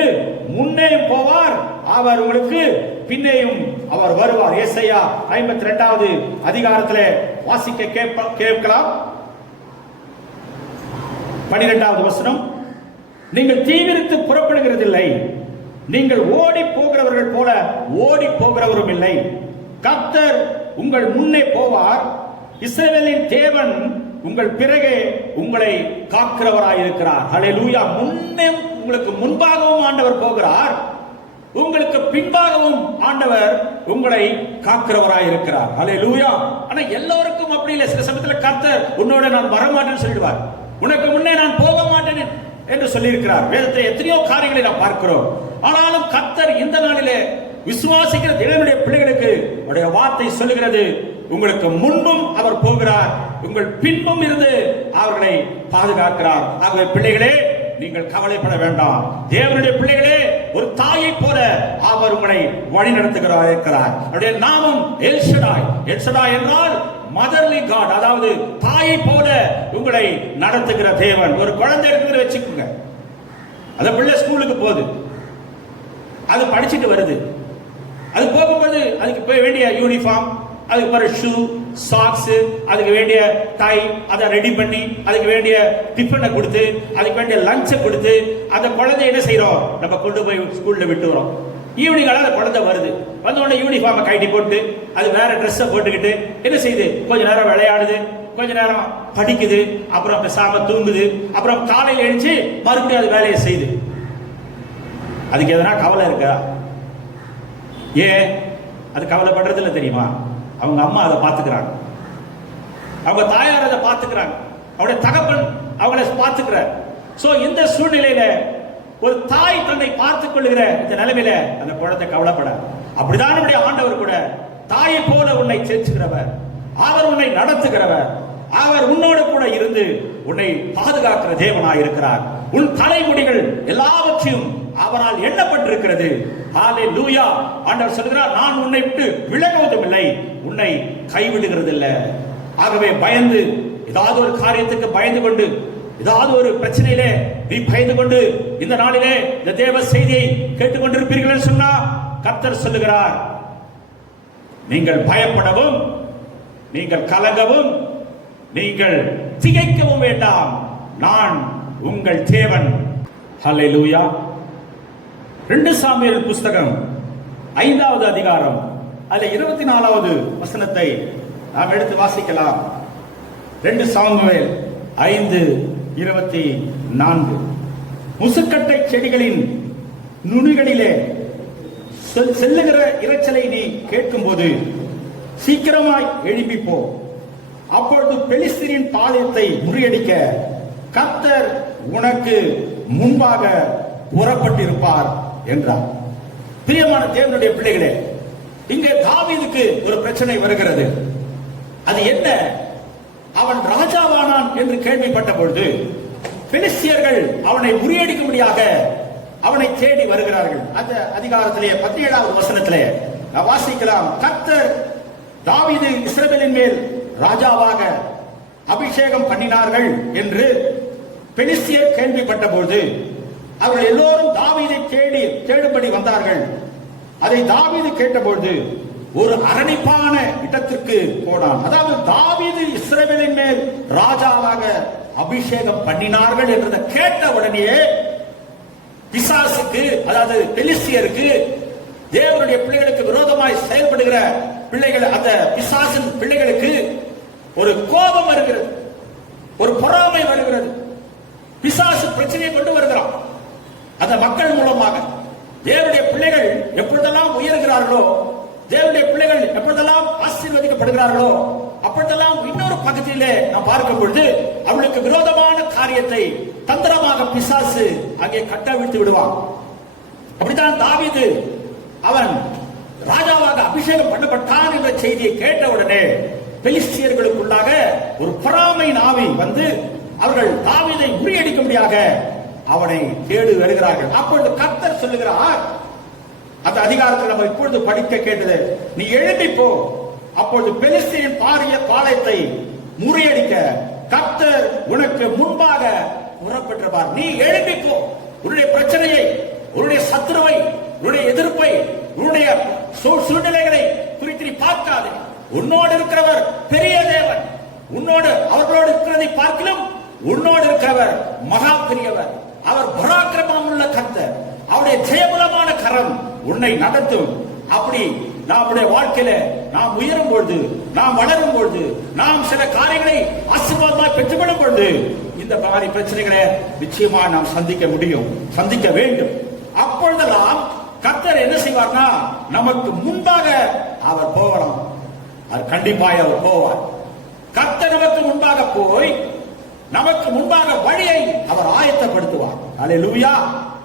முன்னே போவார், அவர் உங்களுக்கு பின்னேயும் அவர் வருவார். ஏசாயா 52வது அதிகாரத்திலே வாசிக்க கேட்கலாம். 12வது வசனம், நீங்கள் தீவிரித்து புறப்படுகிறதில்லை, நீங்கள் ஓடி போகிறவர்கள் போல ஓடி போகிறவரும் இல்லை. கர்த்தர் உங்கள் முன்னே போவார், இஸ்ரவேலின் தேவன் உங்கள் பிறகே உங்களை காக்கிறவராயிருக்கிறார். ஹல்லேலூயா. முன்னே உங்களுக்கு முன்பாகவும் ஆண்டவர் போகிறார், உங்களுக்கு பின்பாகவும் ஆண்டவர் உங்களை காக்கிறவராயிருக்கிறார். ஹல்லேலூயா. ஆனா எல்லோருக்கும் அப்படி இல்லை. சில சமயத்தில் கர்த்தர் உன்னோட நான் வரமாட்டேன்னு சொல்லிடுவார், உனக்கு முன்னே நான் போக மாட்டேன் என்று சொல்லியிருக்கிறார். வேதத்தில் எத்தனையோ காரியங்களை நாம் பார்க்கிறோம். ஆனாலும் கர்த்தர் இந்த நாளிலே விசுவாசிக்கிற தேவனுடைய பிள்ளைகளுக்கு அவருடைய வார்த்தை சொல்லுகிறது, உங்களுக்கு முன்பும் அவர் போகிறார், உங்கள் பின்பும் இருந்து அவர்களை பாதுகாக்கிறார். ஆகவே பிள்ளைகளே, நீங்கள் கவலைப்பட வேண்டாம். தேவனுடைய பிள்ளைகளே, ஒரு தாயை போல அவர் உங்களை வழி நடத்துகிறார் இருக்கிறார். அவருடைய நாமம் எல் ஷடாய். எல் ஷடாய் என்றால் மதர்லி காட், அதாவது தாயை போல உங்களை நடத்துகிற தேவன். ஒரு குழந்தை இருக்கிறத வச்சுக்கோங்க, அந்த பிள்ளை ஸ்கூலுக்கு போகுது, அது படிச்சுட்டு வருது, அது போகும்போது அதுக்கு போய் வேண்டிய யூனிஃபார்ம், அதுக்கு பிறகு ஷூ, சாக்ஸ், அதுக்கு வேண்டிய டை, அதை ரெடி பண்ணி அதுக்கு வேண்டிய டிஃபனை கொடுத்து அதுக்கு வேண்டிய லஞ்சை கொடுத்து அந்த குழந்தை என்ன செய்யறோம், நம்ம கொண்டு போய் ஸ்கூல்ல விட்டு வரோம். ஈவினிங் அந்த குழந்தை வருது, வந்த உடனே யூனிஃபார்மை கைட்டி போட்டு அது வேற ட்ரெஸ்ஸை போட்டுக்கிட்டு என்ன செய்யுது, கொஞ்ச நேரம் விளையாடுது, கொஞ்ச நேரம் படிக்குது, அப்புறம் பேசாம தூங்குது, அப்புறம் காலையில் எழுந்து மறுபடியும் அது வேலையை செய்யுது. அதுக்கு எதனா கவலை இருக்கா? ஏன் அது கவலைப்படுறது இல்லை தெரியுமா? அவங்க அம்மா அதை பார்த்துக்கிறாங்க, அவங்க தாயார் அதை பார்த்துக்கிறாங்க, அவருடைய தகப்பன் அவங்களை பார்த்துக்கிறார். சோ இந்த சூழ்நிலையில ஒரு தாய் தன்னை பார்த்துக் கொள்ளுகிற இந்த நிலைமையில அந்த குழந்தை கவலைப்பட, அப்படிதான் நம்முடைய ஆண்டவர் கூட தாயை போல உன்னை சேர்த்துக்கிறவர், அவர் உன்னை நடத்துகிறவர், அவர் உன்னோடு கூட இருந்து உன்னை பாதுகாக்கிற தேவனாய் இருக்கிறார். உன் தலைமுடிகள் எல்லாவற்றையும் அவரால் எண்ணப்பட்டிருக்கிறது. ஹல்லேலூயா. ஆண்டவர் சொல்கிறார், நான் உன்னை விட்டு விலகுவதும் இல்லை, உன்னை கைவிடுகிறது இல்லை. ஆகவே பயந்து, ஏதாவது ஒரு காரியத்துக்கு பயந்து கொண்டு, ஏதாவது ஒரு பிரச்சனையிலே நீ பயந்து கொண்டு இந்த நாளிலே இந்த தேவ செய்தியை கேட்டுக்கொண்டிருப்பீர்கள் சொன்னா, கர்த்தர் சொல்லுகிறார், நீங்கள் பயப்படவும் நீங்கள் கலங்கவும் நீங்கள் திகைக்கவும் வேண்டாம், நான் உங்கள் தேவன். ஹல்லேலூயா. 2 சாமுவேல் புஸ்தகம் 5வது அதிகாரம் அதுல 24வது வசனத்தை நாம் எடுத்து வாசிக்கலாம். 2 சாமுவேல் 5:24. முசுக்கட்டை செடிகளின் நுனிகளிலே செல்லுகிற இரைச்சலை நீ கேட்கும் போது சீக்கிரமாய் எழும்பி போ, அப்பொழுது பெலிஸ்தரின் பாளையத்தை முறியடிக்க கர்த்தர் உனக்கு முன்பாக புறப்பட்டிருப்பார் என்றார். பிரியமான தேவனுடைய பிள்ளைகளே, இங்கே தாவீதுக்கு ஒரு பிரச்சனை வருகிறது. அது என்ன? அவன் ராஜாவானான் என்று கேள்விப்பட்ட பொழுது பெலிஸ்தியர்கள் அவனை முறியடிக்கும்படியாக அவனை தேடி வருகிறார்கள். அந்த அதிகாரத்திலே 17வது வசனத்திலே வாசிக்கலாம், கர்த்தர் தாவீது இஸ்ரவேலின் மேல் ராஜாவாக அபிஷேகம் பண்ணினார்கள் என்று பெலிஸ்தியர் கேள்விப்பட்ட பொழுது அவர்கள் எல்லோரும் தாவீதை தேடும்படி வந்தார்கள். அதை தாவீது கேட்டபொழுது ஒரு அரணிப்பான இடத்திற்கு போனான். அதாவது தாவீது இஸ்ரவேலின் மேல் ராஜாவாக அபிஷேகம் பண்ணினார்கள் என்றதை கேட்ட உடனே பிசாசுக்கு, அதாவது பெலிஸ்தியருக்கு, தேவனுடைய பிள்ளைகளுக்கு விரோதமாய் செயல்படுகிற பிள்ளைகள், அந்த பிசாசின் பிள்ளைகளுக்கு ஒரு கோபம் வருகிறது, ஒரு பொறாமை வருகிறது. பிசாசு பிரச்சனையை கொண்டு வருகிறான். அந்த மக்கள் மூலமாக தேவனுடைய பிள்ளைகள் எப்பொழுதெல்லாம் உயர்கிறார்களோ, தேவனுடைய பிள்ளைகள் எப்பொழுதெல்லாம் ஆசீர்வதிக்கப்படுகிறார்களோ, அப்பொழுதெல்லாம் இன்னொரு பக்கத்திலே நாம் பார்க்கும் பொழுது அவளுக்கு விரோதமான காரியத்தை தந்திரமாக பிசாசு அங்கே கட்டவிழ்த்து விடுவான். அப்படித்தான் தாவீது அவன் ராஜாவாக அபிஷேகம் பண்ணப்பட்டான் என்ற செய்தியை கேட்டவுடனே பெலிஸ்தியர்களுக்குள்ளாக ஒரு பொறாமை ஆவி வந்து அவர்கள் தாவீதை முறியடிக்கும்படியாக அவனை தேடி வருகிறார்கள். அப்பொழுது கர்த்தர் சொல்லுகிறார், அந்த அதிகாரத்தில் நம்ம இப்பொழுது படிக்க கேட்டது, நீ எழும்பி போ, அப்பொழுது பெலிஸ்தியரின் பாளையத்தை முறியடிக்க கர்த்தர் உனக்கு முன்பாக புறப்பட்டிருப்பார். நீ எழும்பி போ. உன்னுடைய பிரச்சனையை, உன்னுடைய சத்துருவை, உன்னுடைய எதிர்ப்பை, உன்னுடைய சூழ்நிலைகளை குறித்து நீ பார்க்காதே. உன்னோடு இருக்கிறவர் பெரிய தேவன். உன்னோடு, அவர்களோடு இருக்கிறதை பார்க்கலும் உன்னோடு இருக்கிறவர் மகா பெரியவர். அவர் பராக்கிரமம் உள்ள கர்த்தர். அவருடைய ஜெயபலமான கரம் உன்னை நடத்தும். அப்படி நம்முடைய வாழ்க்கையில நாம் உயரும் பொழுது, நாம் வளரும் பொழுது, நாம் சில காரியங்களை ஆசீர்வாதமாய் பெற்றுக்கொள்ளும் பொழுது இந்த மாதிரி பிரச்சனைகளை நிச்சயமா நாம் சந்திக்க முடியும், சந்திக்க வேண்டும். அப்பொழுதெல்லாம் கர்த்தர் என்ன செய்வார்னா, நமக்கு முன்பாக அவர் போகலாம். அது கண்டிப்பாக அவர் போவார். கர்த்தர் நமக்கு முன்பாக போய் நமக்கு முன்பாக வழியை அவர் ஆயத்தப்படுத்துவார். அல்லேலூயா.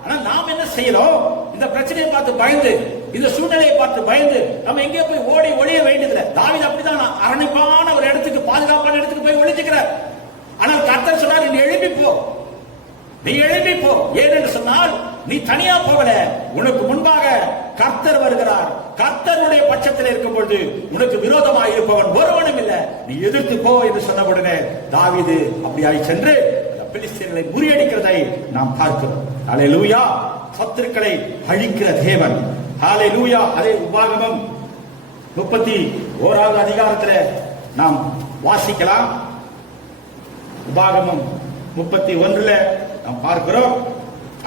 ஆனா நாம் என்ன செய்யறோம்? இந்த பிரச்சனையை பார்த்து பயந்து, இந்த சூழ்நிலையை பார்த்து பயந்து நம்ம எங்கே போய் ஓடி ஒளிய வேண்டியதில்லை. தாவீது அப்படிதான் அரணிப்பான ஒரு இடத்துக்கு, பாதுகாப்பான இடத்துக்கு போய் ஒளிஞ்சுக்கிறார். ஆனால் கர்த்தர் சொன்னார், நீ எழுப்பி போ, நீ எழுப்பி போ. ஏனென்று சொன்னால் நீ தனியா போகல, உனக்கு முன்பாக கர்த்தர் வருகிறார். கர்த்தருடைய பட்சத்தில் இருக்கும் பொழுது உனக்கு விரோதமாக இருப்பவன் ஒருவனும் இல்லை, நீ எதிர்த்து போ என்று சொன்ன உடனே தாவீது அப்படியாய் சென்று பெலிஸ்தியர்களை முறியடிக்கிறதை நாம் பார்க்கிறோம். அல்லேலூயா. சத்துருக்களை அழிக்கிற தேவன். அல்லேலூயா. அதே உபாகமம் 31வது அதிகாரத்தில் நாம் வாசிக்கலாம். உபாகமம் 31 நாம் பார்க்கிறோம்.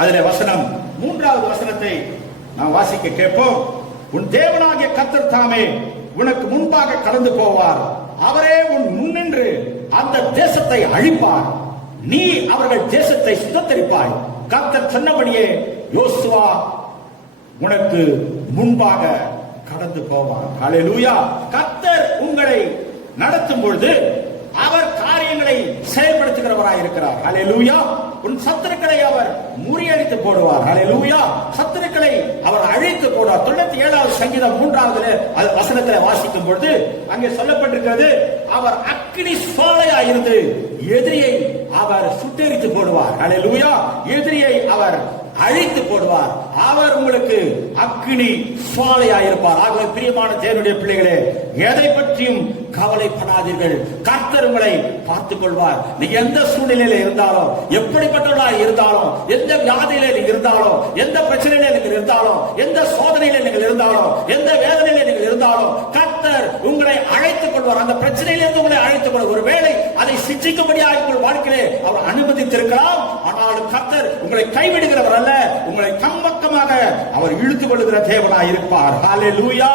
அதில் வசனம் 3வது வசனத்தை நாம் வாசிக்க கேட்போம். உன் தேவனாகிய கர்த்தர் தாமே உனக்கு முன்பாக கடந்து போவார். அவரே உன் முன்னின்று அந்த தேசத்தை அழிப்பார். நீ அவர்கள் தேசத்தை சுதந்தரிப்பாய். கர்த்தர் சொன்னபடியே யோசுவா உனக்கு முன்பாக கடந்து போவார். அல்லேலூயா. கர்த்தர் உங்களை நடத்தும் பொழுது அவர் காரியங்களை செயல்படுத்துகிறவராய் இருக்கிறார். அல்லேலூயா. உன் சத்துருக்களை அவர் முறியடித்து போடுவார். அல்லேலூயா. சத்துருக்களை அவர் அழித்து போடுவார். 97வது சங்கீதம் 3வது வசனத்தில் வாசிக்கும் பொழுது அங்கே சொல்லப்பட்டிருக்கிறது, அவர் அக்கினி சுவாலையாய் இருந்து எதிரியை அவர் சுட்டெரித்து போடுவார். அல்லேலூயா. எதிரியை அவர் அழித்து போடுவார். அவர் உங்களுக்கு அக்கினி சுவாலையாய் இருப்பார். ஆகவே பிரியமான தேவனுடைய பிள்ளைகளே, எதை பற்றியும் கவலைப்படாதீர்கள். கர்த்தர் உங்களை பார்த்துக் கொள்வார். நீங்க எந்த சூழ்நிலையில இருந்தாலும், எப்படிப்பட்டவர்களாக இருந்தாலும், எந்த வியாதியில நீங்க இருந்தாலும், எந்த பிரச்சனையில நீங்கள் இருந்தாலும், எந்த சோதனையில நீங்கள் இருந்தாலும், எந்த வேதனையில நீங்கள் இருந்தாலும், கர்த்தர் உங்களை அழைத்துக் கொள்வார். அந்த பிரச்சனையிலிருந்து உங்களை அழைத்துக் கொள்வார். ஒருவேளை அதை சிற்றிக்கும்படியாக உங்கள் வாழ்க்கையிலே அவர் அனுமதித்திருக்கலாம். ஆனாலும் கர்த்தர் உங்களை கைவிடுகிறவர் அல்ல, உங்களை கம்பக்கமாக அவர் இழுத்துக் கொள்ளுகிற தேவனாய் இருப்பார். ஹல்லேலூயா.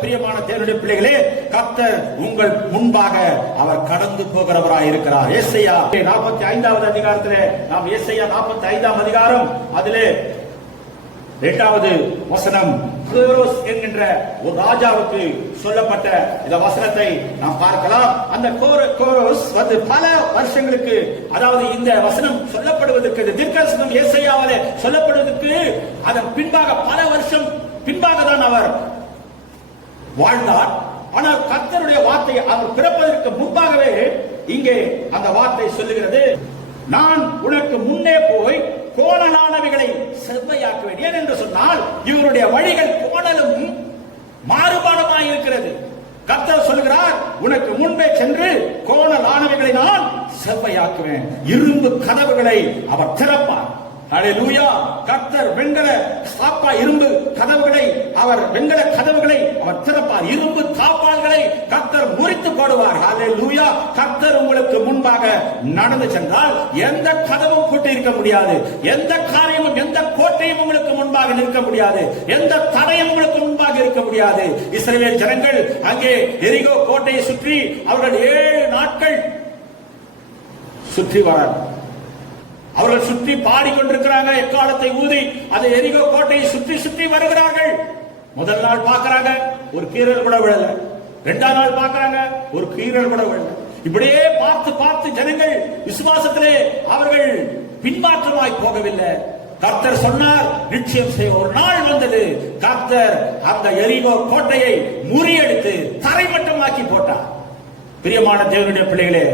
பிரியமான தேவனுடைய பிள்ளைகளே, கர்த்தர் உங்கள் முன்பாக அவர் கடந்து போகிறவராய் இருக்கிறார். ஏசாயா 45வது அதிகாரத்திலே நாம் ஏசாயா 45ஆம் அதிகாரம் அதிலே 2வது வசனம், கோரோஸ் என்கின்ற ஒரு ராஜாவுக்கு சொல்லப்பட்ட இந்த வசனத்தை நாம் பார்க்கலாம். அந்த கோரோஸ் வந்து பல வருஷங்களுக்கு, அதாவது இந்த வசனம் சொல்லப்படுவதற்கு, தீர்க்கதரிசனம் ஏசாயாவிலே சொல்லப்படுவதற்கு அதன் பின்பாக பல வருஷம் பின்பாக தான் அவர் வாழ்ந்தார். ஆனால் கர்த்தருடைய வார்த்தை அவர் பிறப்பதற்கு முன்பாகவே இங்கே அந்த வார்த்தை சொல்லுகிறது, நான் உனக்கு முன்னே போய் கோணலானவைகளை செவ்வையாக்குவேன். ஏன் என்று சொன்னால் இவருடைய வழிகள் கோணலும் மாறுபாடுமாய் இருக்கிறது. கர்த்தர் சொல்கிறார், உனக்கு முன்பே சென்று கோணலானவைகளை நான் செவ்வையாக்குவேன். இரும்பு கதவுகளை அவர் திறப்பார். ஹல்லேலூயா. கர்த்தர் வெண்கல சாப்பா இரும்பு கதவுகளை அவர் வெண்கல கதவுகளை அவர் திறப்பார். இரும்பு தாப்பால்களை கர்த்தர் முறித்து போடுவார். ஹல்லேலூயா. கர்த்தர் உங்களுக்கு முன்பாக நடந்து சென்றால் எந்த கதவும் பூட்டி இருக்க முடியாது. எந்த காரியமும் எந்த கோட்டையும் உங்களுக்கு முன்பாக நிற்க முடியாது. எந்த தடையும் உங்களுக்கு முன்பாக இருக்க முடியாது. இஸ்ரவேல் ஜனங்கள் அங்கே எரிகோ கோட்டையை சுற்றி அவர்கள் 7 நாட்கள் சுற்றி வரார். அவர்கள் சுற்றி பாடிக்கொண்டிருக்கிறாங்க. எக்காலத்தை ஊதி அதை எரிகோ கோட்டையை சுற்றி சுற்றி வருகிறார்கள். முதல் நாள் பார்க்கறாங்க, ஒரு கீறல் கூட விழல. 2ஆம் நாள் பார்க்கறாங்க, ஒரு கீறல் கூட விழல. இப்படியே பார்த்து பார்த்து ஜனங்கள் விசுவாசத்திலே அவர்கள் பின்மாற்றமாய் போகவில்லை. கர்த்தர் சொன்னார், நிச்சயம் செய்ய ஒரு நாள் வந்தது. கர்த்தர் அந்த எரிகோ கோட்டையை முறியடித்து தரைமட்டமாக்கி போட்டார். பிரியமான தேவனுடைய பிள்ளைகளே,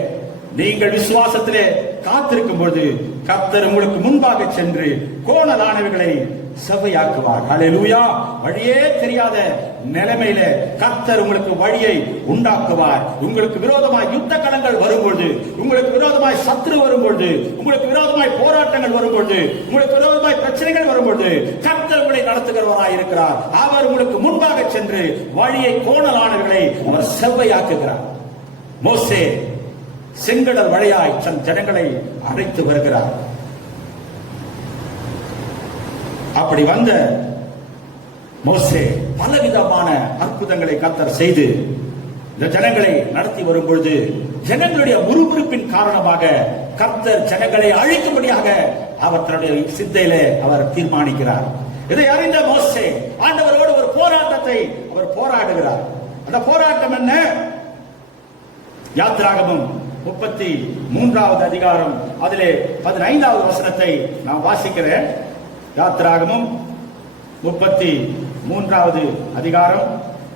நீங்கள் விசுவாசத்திலே காத்திருக்கும் பொழுது கர்த்தர் உங்களுக்கு முன்பாக சென்று கோணலானவைகளை செவ்வையாக்குவார். ஹல்லேலூயா. வழியே தெரியாத நிலைமையில கர்த்தர் உங்களுக்கு வழியை உண்டாக்குவார். உங்களுக்கு விரோதமாய் யுத்த களங்கள் வரும்பொழுது, உங்களுக்கு விரோதமாய் சத்துரு வரும்பொழுது, உங்களுக்கு விரோதமாய் போராட்டங்கள் வரும்பொழுது, உங்களுக்கு விரோதமாய் பிரச்சனைகள் வரும்பொழுது கர்த்தர் உங்களை நடத்துகிறவராய் இருக்கிறார். அவர் உங்களுக்கு முன்பாக சென்று வழியை கோணலானவைகளை அவர் செவ்வையாக்குகிறார். மோசே செங்கடல் வழியாய் தன் ஜனங்களை அழைத்து வருகிறார். அப்படி வந்த மோசே பலவிதமான அற்புதங்களை கர்த்தர் செய்து இந்த ஜனங்களை நடத்தி வரும் பொழுது ஜனங்களுடைய முறுமுறுப்பின் காரணமாக கர்த்தர் ஜனங்களை அழிக்கும்படியாக அவர் தன்னுடைய சிந்தையிலே அவர் தீர்மானிக்கிறார். இதை அறிந்த மோசே ஆண்டவரோடு ஒரு போராட்டத்தை அவர் போராடுகிறார். அந்த போராட்டம் என்ன? யாத்திராகமம் 33வது அதிகாரம் அதிலே 15வது வசனத்தை நான் வாசிக்கிறேன். யாத்திராகமம் 33வது அதிகாரம்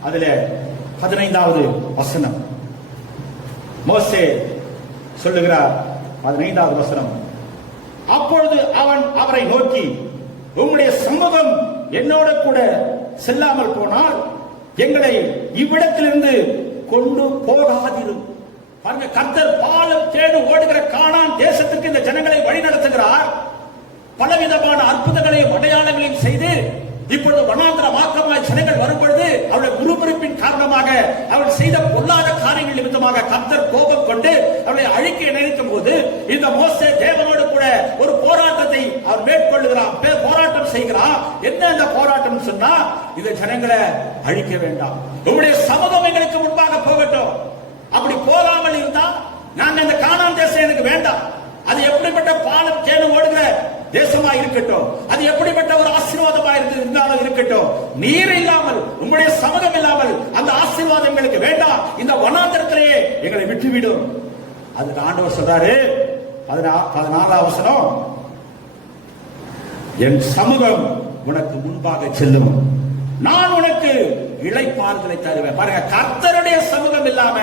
அதிலே 15வது வசனம். மோசே சொல்லுகிறார், 15வது வசனம். அப்பொழுது அவன் அவரை நோக்கி, உம்முடைய சமூகம் என்னோட கூட செல்லாமல் போனால் எங்களை இவ்விடத்திலிருந்து கொண்டு போகாதிரும். கர்த்தர் பாலும் தேடு ஓடுகிற கானான் தேசத்துக்கு இந்த ஜனங்களை வழி நடத்துகிறார். பலவிதமான அற்புதங்களையும் அடையாளங்களையும் செய்து இப்பொழுது வனாந்திரமாக்கமாய் ஜனங்கள் வரும் பொழுது அவருடைய முறுமுறுப்பின் காரணமாக அவர்கள் செய்த பொல்லாத காரியங்கள் நிமித்தமாக கர்த்தர் கோபம் கொண்டு அவர்களை அழிக்க நினைக்கும் போது இந்த மோசே தேவனோடு கூட ஒரு போராட்டத்தை அவர் மேற்கொள்ளுகிறார், போராட்டம் செய்கிறார். என்ன அந்த போராட்டம் சொன்னா, இந்த ஜனங்களை அழிக்க வேண்டாம், உங்களுடைய சமூகம் எங்களுக்கு முன்பாக போகட்டும். அப்படி போகாமல் இருந்தா நாங்க இந்த கானான் தேசம் எனக்கு வேண்டாம். அது எப்படிப்பட்ட பாலும் தேனும் ஓடுகிற தேசமா இருக்கட்டும், அது எப்படிப்பட்ட ஒரு ஆசீர்வாதமா இருந்தாலும் இருக்கட்டும், நீர் இல்லாமல் உங்களுடைய சமூகம் இல்லாமல் அந்த ஆசீர்வாதம் எங்களுக்கு வேண்டாம். இந்த வனாந்திரத்திலேயே எங்களை விட்டுவிடும். அதுக்கு ஆண்டவர் சொல்றாரு, 14வது வசனம், என் சமூகம் உனக்கு முன்பாக செல்லும், நான் உனக்கு இளைப்பாறுதலை தருவேன். பாருங்க, கர்த்தருடைய சமூகம் இல்லாம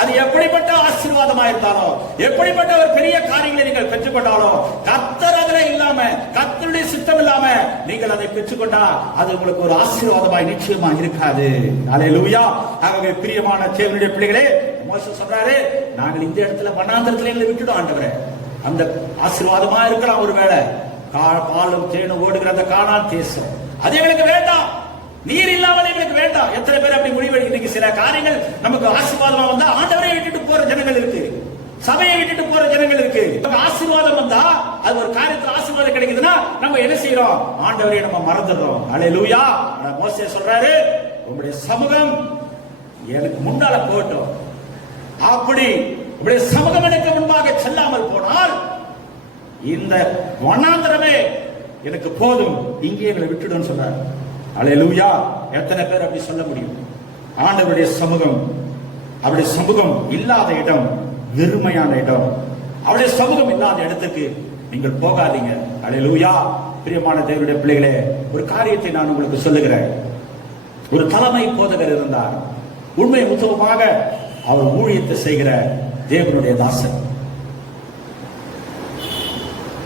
அது எப்படிப்பட்ட ஆசீர்வாதமா இருந்தாலும், எப்படிப்பட்ட ஒரு பெரிய காரியங்களை நீங்கள் பெற்றுக்கொண்டாலும், கர்த்தர் அதுல இல்லாம, கர்த்தருடைய சித்தம் இல்லாம நீங்கள் அதை பெற்றுக்கொண்டா அது உங்களுக்கு ஒரு ஆசீர்வாதமாய் நிச்சயமா இருக்காது. அல்லேலூயா. ஆகவே பிரியமான தேவனுடைய பிள்ளைகளே, மோசே சொல்றாரு, நாங்கள் இந்த இடத்துல வனாந்திரத்துல எங்களை விட்டுடும் ஆண்டவரே. அந்த ஆசீர்வாதமா இருக்கலாம், ஒருவேளை பாலும் தேனும் ஓடுகிற அந்த கானான் தேசம் அது எங்களுக்கு வேண்டாம், நீர் இல்லாமல் எங்களுக்கு வேண்டாம். எத்தனை பேர் அப்படி முடிவு? இன்னைக்கு சில காரியங்கள் நமக்கு ஆசீர்வாதமா வந்தா ஆண்டவரை விட்டுட்டு போற ஜனங்கள் இருக்கு, சபையை விட்டுட்டு போற ஜனங்கள் இருக்கு. ஆசீர்வாதம் வந்தா அது ஒரு காரியத்துல ஆசீர்வாதம் கிடைக்குதுன்னா நம்ம என்ன செய்யறோம்? ஆண்டவரை நம்ம மறந்துடுறோம். அல்லேலூயா. மோசே சொல்றாரு, உங்களுடைய சமூகம் எனக்கு முன்னால போகட்டும். அப்படி உங்களுடைய சமூகம் எனக்கு முன்பாக செல்லாமல் போனால் இந்த வனாந்திரமே எனக்கு போதும், இங்கே எங்களை விட்டுடும் சொல்றாரு. அல்லேலூயா. எத்தனை பேர் அப்படி சொல்ல முடியும்? ஆண்டவருடைய சமூகம், அவருடைய சமூகம் இல்லாத இடம் வெறுமையான இடம். அவருடைய சமூகம் இல்லாத இடத்துக்கு நீங்கள் போகாதீங்க. அல்லேலூயா. பிரியமான தேவனுடைய பிள்ளைகளே, ஒரு காரியத்தை நான் உங்களுக்கு சொல்லுகிறேன். ஒரு தலைமை போதகர் இருந்தார், உண்மை உத்தவமாக அவர் ஊழியத்தை செய்கிற தேவனுடைய தாசன்.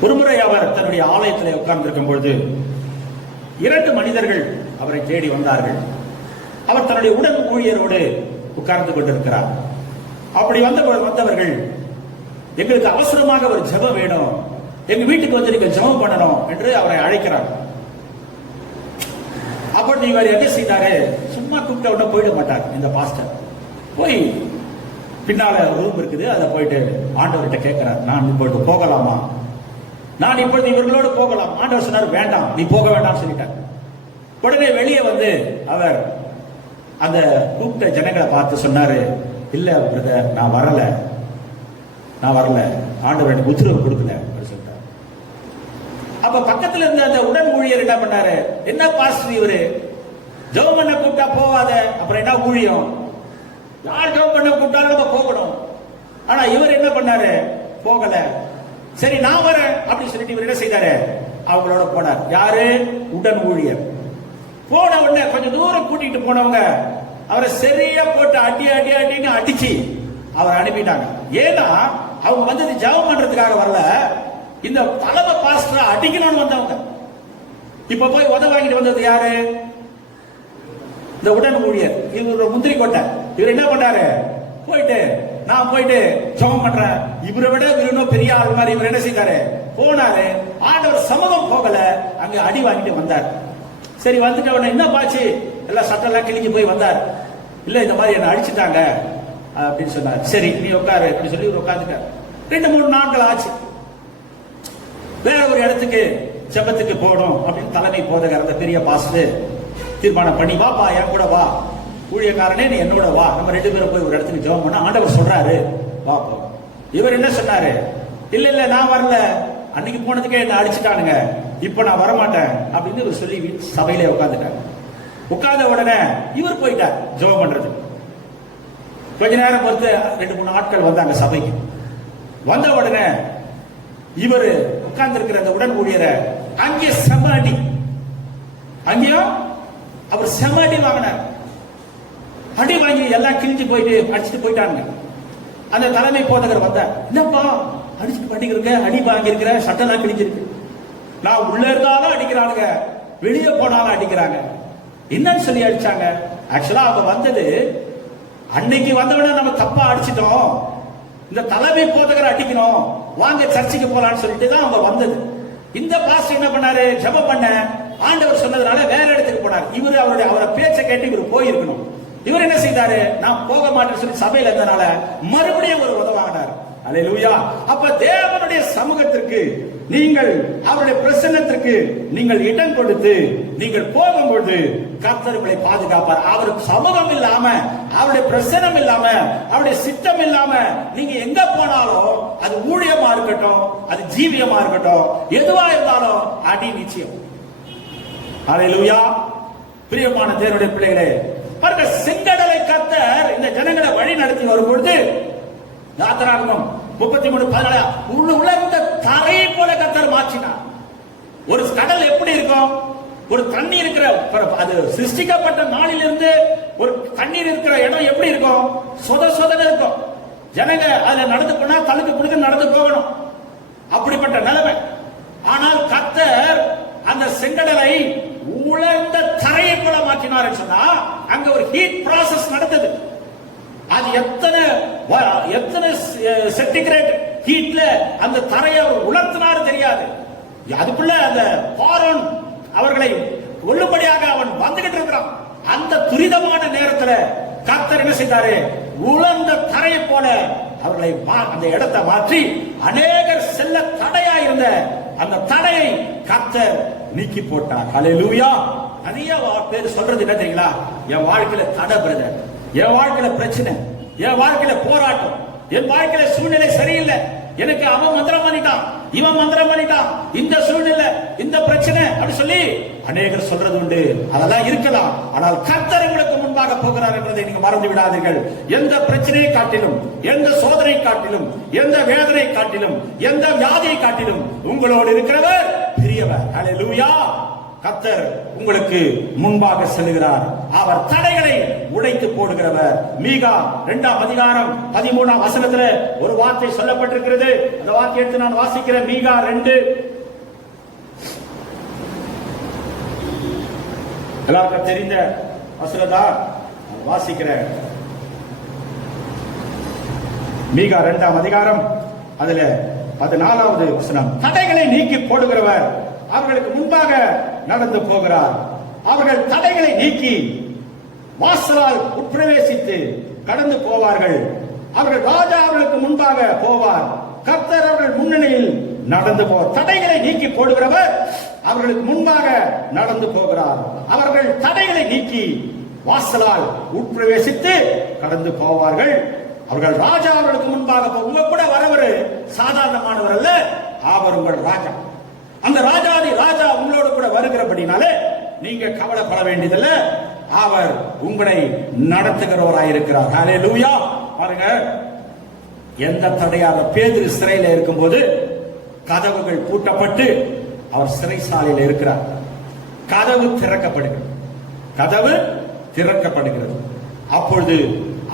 ஒருமுறை அவர் தன்னுடைய ஆலயத்தில் உட்கார்ந்திருக்கும் பொழுது 2 மனிதர்கள் அவரை தேடி வந்தார்கள். அவர் தன்னுடைய உடன் ஊழியரோடு உட்கார்ந்து கொண்டிருக்கிறார். அப்படி வந்தவர்கள், எங்களுக்கு அவசரமாக ஒரு ஜெபம் வேணும், எங்க வீட்டுக்கு வந்து நீங்க ஜெபம் பண்ணணும் என்று அவரை அழைக்கிறார். அப்படி இவர் என்ன செய்தாரு, சும்மா கூப்பிட்ட உடனே போயிட மாட்டார். இந்த பாஸ்டர் போய் பின்னால ரூம் இருக்குது, அதை போயிட்டு ஆண்டவர்கிட்ட கேட்கிறார், நான் இப்பொழுது போகலாமா, நான் இப்பொழுது இவர்களோடு போகலாம். ஆண்டவர் சொன்னார், வேண்டாம், நீ போக வேண்டாம் சொல்லிட்டார். உடனே வெளியே வந்து அவர் அந்த கூப்பிட்ட ஜனங்களை பார்த்து சொன்னாரு, இல்ல பிரதர், நான் வரல, ஆண்டவர் எனக்கு உத்தரவு கொடுக்கல அப்படின்னு சொல்லிட்டார். அப்ப பக்கத்துல இருந்த அந்த உடன் ஊழியர் என்ன பண்ணாரு, என்ன பாஸ்டர் இவரு ஜெபம் பண்ண கூப்பிட்டா போவாத, அப்புறம் என்ன ஊழியம், யார் ஜெபம் பண்ண கூப்பிட்டாலும் நம்ம போகணும். ஆனா இவர் என்ன பண்ணாரு, போகல. சரி நான் வரேன் அப்படின்னு சொல்லிட்டு இவர் என்ன செய்தாரு, அவங்களோட போனார். யாரு, உடன் ஊழியர். போன உடனே கொஞ்சம் தூரம் கூட்டிட்டு போனவங்க அவரை சரியா போட்டு அடின்னு அடிச்சு அவரை அனுப்பிட்டாங்க. ஏன்னா அவங்க வந்தது ஜெபம் பண்றதுக்காக வரல, இந்த தலைமை பாஸ்டரை அடிக்கணும்னு வந்தவங்க. இப்ப போய் உதவி வாங்கிட்டு வந்தது யாரு, இந்த உடன் ஊழியர். இவர் முந்திரி கொட்டை. இவர் என்ன பண்ணாரு, நான் போயிட்டு ஜெபம் பண்றேன், இவரை விட இன்னும் பெரிய ஆள் மாதிரி இவர் என்ன செய்தாரு, போனாரு. ஆண்டவர் சமூகம் போகல, அங்க அடி வாங்கிட்டு வந்தார். சரி வந்துட்டு உடனே என்ன பாச்சு, எல்லாம் சட்டம் எல்லாம் கிழிஞ்சு போய் வந்தார். இல்ல இந்த மாதிரி என்ன அடிச்சுட்டாங்க அப்படின்னு சொன்னார். சரி நீ உட்காரு அப்படின்னு சொல்லி உட்காந்துட்டார். 2-3 நாட்கள் ஆச்சு. வேற ஒரு இடத்துக்கு ஜெபத்துக்கு போகணும் அப்படின்னு தலைமை போதகர் அந்த பெரிய பாஸ்டர் தீர்மானம் பண்ணி, வாப்பா என் கூட வா, ஊழியக்காரனே நீ என்னோட வா, நம்ம 2 பேரும் போய் ஒரு இடத்துக்கு ஜெபம் பண்ண ஆண்டவர் சொல்றாரு வா போ. இவர் என்ன சொன்னாரு, இல்ல நான் வரல, அன்னைக்கு போனதுக்கே என்ன அடிச்சுட்டானுங்க, இப்ப நான் வரமாட்டேன் அப்படின்னு இவர் சொல்லி சபையில உட்கார்ந்துட்டார். உட்கார்ந்த உடனே இவர் போயிட்டார் ஜெபம் பண்றது. கொஞ்ச நேரம் பொறுத்து 2-3 நாட்கள் வந்தாங்க சபைக்கு. வந்த உடனே இவர் உட்கார்ந்து இருக்கிற அந்த உடன் ஊழியரை அங்கே செம அடி, அங்கேயும் அவர் செம அடி வாங்கினார். அடி வாங்கி எல்லாம் கிழிஞ்சு போயிட்டு அடிச்சுட்டு போயிட்டாங்க. அந்த தலைமை போதகர் வந்தார், என்னப்பா அடிச்சுட்டு பண்ணிக்கிறீங்க, அடி வாங்கி இருக்கிற, சட்டெல்லாம் கிழிஞ்சிருக்கு, நான் உள்ள இருந்தாலும் அடிக்கிறானுங்க, வெளியே போனாலும் அடிக்கிறாங்க, என்னன்னு சொல்லி அடிச்சாங்க. ஆக்சுவலா அவங்க வந்தது, அன்னைக்கு வந்தவன நம்ம தப்பா அடிச்சிட்டோம், இந்த தலைமை போதகரை அடிக்கணும், வாங்க சர்ச்சுக்கு போலான்னு சொல்லிட்டு தான் அவங்க வந்தது. இந்த பாஸ்டர் என்ன பண்ணாரு, ஜெபம் பண்ண ஆண்டவர் சொன்னதுனால வேற இடத்துக்கு போனார். இவர் அவரை பேச்சை கேட்டு இவர் போயிருக்கணும். இவர் என்ன செய்தாரு, நான் போக மாட்டேன்னு சொல்லி சபையில இருந்தனால மறுபடியும் ஒரு உதவானார். அல்லேலூயா. அப்ப தேவனுடைய சமூகத்திற்கு நீங்கள், அவருடைய பிரசன்னத்திற்கு நீங்கள் இடம் கொடுத்து நீங்கள் போகும்போது கர்த்தர் உங்களை பாதுகாப்பார். அவருக்கு சமூகம் இல்லாம, அவருடைய பிரசன்னம் இல்லாம, அவருடைய சித்தம் இல்லாம நீங்க எங்க போனாலும், அது ஊழியமா இருக்கட்டும், அது ஜீவியமா இருக்கட்டும், எதுவா இருந்தாலும் அடி நிச்சயம். அல்லேலூயா. பிரியமான தேவனுடைய பிள்ளைகளே, பாருங்க, செங்கடலை கர்த்தர் இந்த ஜனங்களை வழி நடத்தி வரும்பொழுது, யாத்திராகமம் 33:14 உலர்ந்த தரை போல கர்த்தர் மாற்றினார். ஒரு கடல் எப்படி இருக்கும், ஒரு தண்ணீர் இருக்கிற, அது சிருஷ்டிக்கப்பட்ட நாளிலிருந்து ஒரு தண்ணீர் இருக்கிற இடம் எப்படி இருக்கும், சொத இருக்கும். ஜனங்க அதுல நடந்து போனா தழுக்கு குடுக்க நடந்து போகணும், அப்படிப்பட்ட நிலைமை. ஆனால் கர்த்தர் அந்த செங்கடலை உலர்ந்த தரையை போல மாற்றினார் சொன்னா, அங்க ஒரு ஹீட் ப்ராசஸ் நடந்தது. அது எத்தனை சென்டிகிரேட் ஹீட்ல அந்த தரையை உலர்த்தினாரு தெரியாது. அதுக்குள்ள அந்த பார்வோன் அவர்களை கொல்லும்படியாக அவன் வந்துகிட்டு இருக்கிறான். அந்த துரிதமான நேரத்துல கர்த்தர் என்ன செய்தாரு, உலர்ந்த தரையை போல அவர்களை அந்த இடத்தை மாற்றி அநேகர் செல்ல தடையா இருந்த அந்த தடையை கர்த்தர் நீக்கி போட்டார். ஹல்லேலூயா. நிறைய பேர் சொல்றது என்ன தெரியுங்களா, என் வாழ்க்கையில தடை பிரதர், என் வாழ்க்கையில பிரச்சனை, என் வாழ்க்கையில போராட்டம், என் வாழ்க்கையில சூழ்நிலை சரியில்லை, எனக்கு அவன் மந்திரம் பண்ணிட்டான், இவன் மந்திரம் பண்ணிட்டான், இந்த சூழ்நிலை, இந்த பிரச்சனை அப்படி சொல்லி அநேகர் சொல்றது உண்டு. அதெல்லாம் இருக்கலாம், ஆனால் கர்த்தர் உங்களுக்கு முன்பாக போகிறார் என்பதை நீங்க மறந்து விடாதீர்கள். எந்த பிரச்சனையை காட்டிலும், எந்த சோதனை காட்டிலும், எந்த வேதனை காட்டிலும், எந்த வியாதியை காட்டிலும் உங்களோடு இருக்கிறவர் பெரியவர். ஹல்லேலூயா. கர்த்தர் உங்களுக்கு முன்பாக செல்கிறார். அவர் தடைகளை உடைத்து போடுகிறவர். மீகா 2ஆம் அதிகாரம் 13ஆம் வசனத்துல ஒரு வார்த்தை சொல்லப்பட்டிருக்கிறது. அந்த வார்த்தையை எடுத்து நான் வாசிக்கிறேன். மீகா 2, எல்லாருக்கும் தெரிந்த வசனதான் வாசிக்கிறேன். மீகா 2ஆம் அதிகாரம், அதுல 14வது வசனம். தடைகளை நீக்கி போடுகிறவர் அவர்களுக்கு முன்பாக நடந்து போகிறார். அவர்கள் தடைகளை நீக்கி வாசலால் உட்பிரவேசித்து கடந்து போவார்கள். அவர்கள் ராஜா அவர்களுக்கு முன்பாக போவார். கர்த்தர் அவர்கள் முன்னணியில் நடந்து போவார். தடைகளை நீக்கி போடுகிறவர் அவர்களுக்கு முன்பாக நடந்து போகிறார். அவர்கள் தடைகளை நீக்கி வாசலால் உட்பிரவேசித்து கடந்து போவார்கள். அவர்கள் ராஜா அவர்களுக்கு முன்பாக உங்க கூட வரவர் சாதாரணமானவர் அல்ல, அவர் உங்கள் ராஜா. அந்த ராஜாதி ராஜா உங்களோடு கூட வருகிறபடினாலே நீங்க கவலைப்பட வேண்டியதில்லை. அவர் உங்களை நடத்துகிறவராயிருக்கிறார். ஹல்லேலூயா. பாருங்க, எந்த தடையாக பேதுரு சிறையில் இருக்கும்போது கதவுகள் பூட்டப்பட்டு அவர் சிறைசாலையில் இருக்கிறார். கதவு திறக்கப்படுகிறது. அப்பொழுது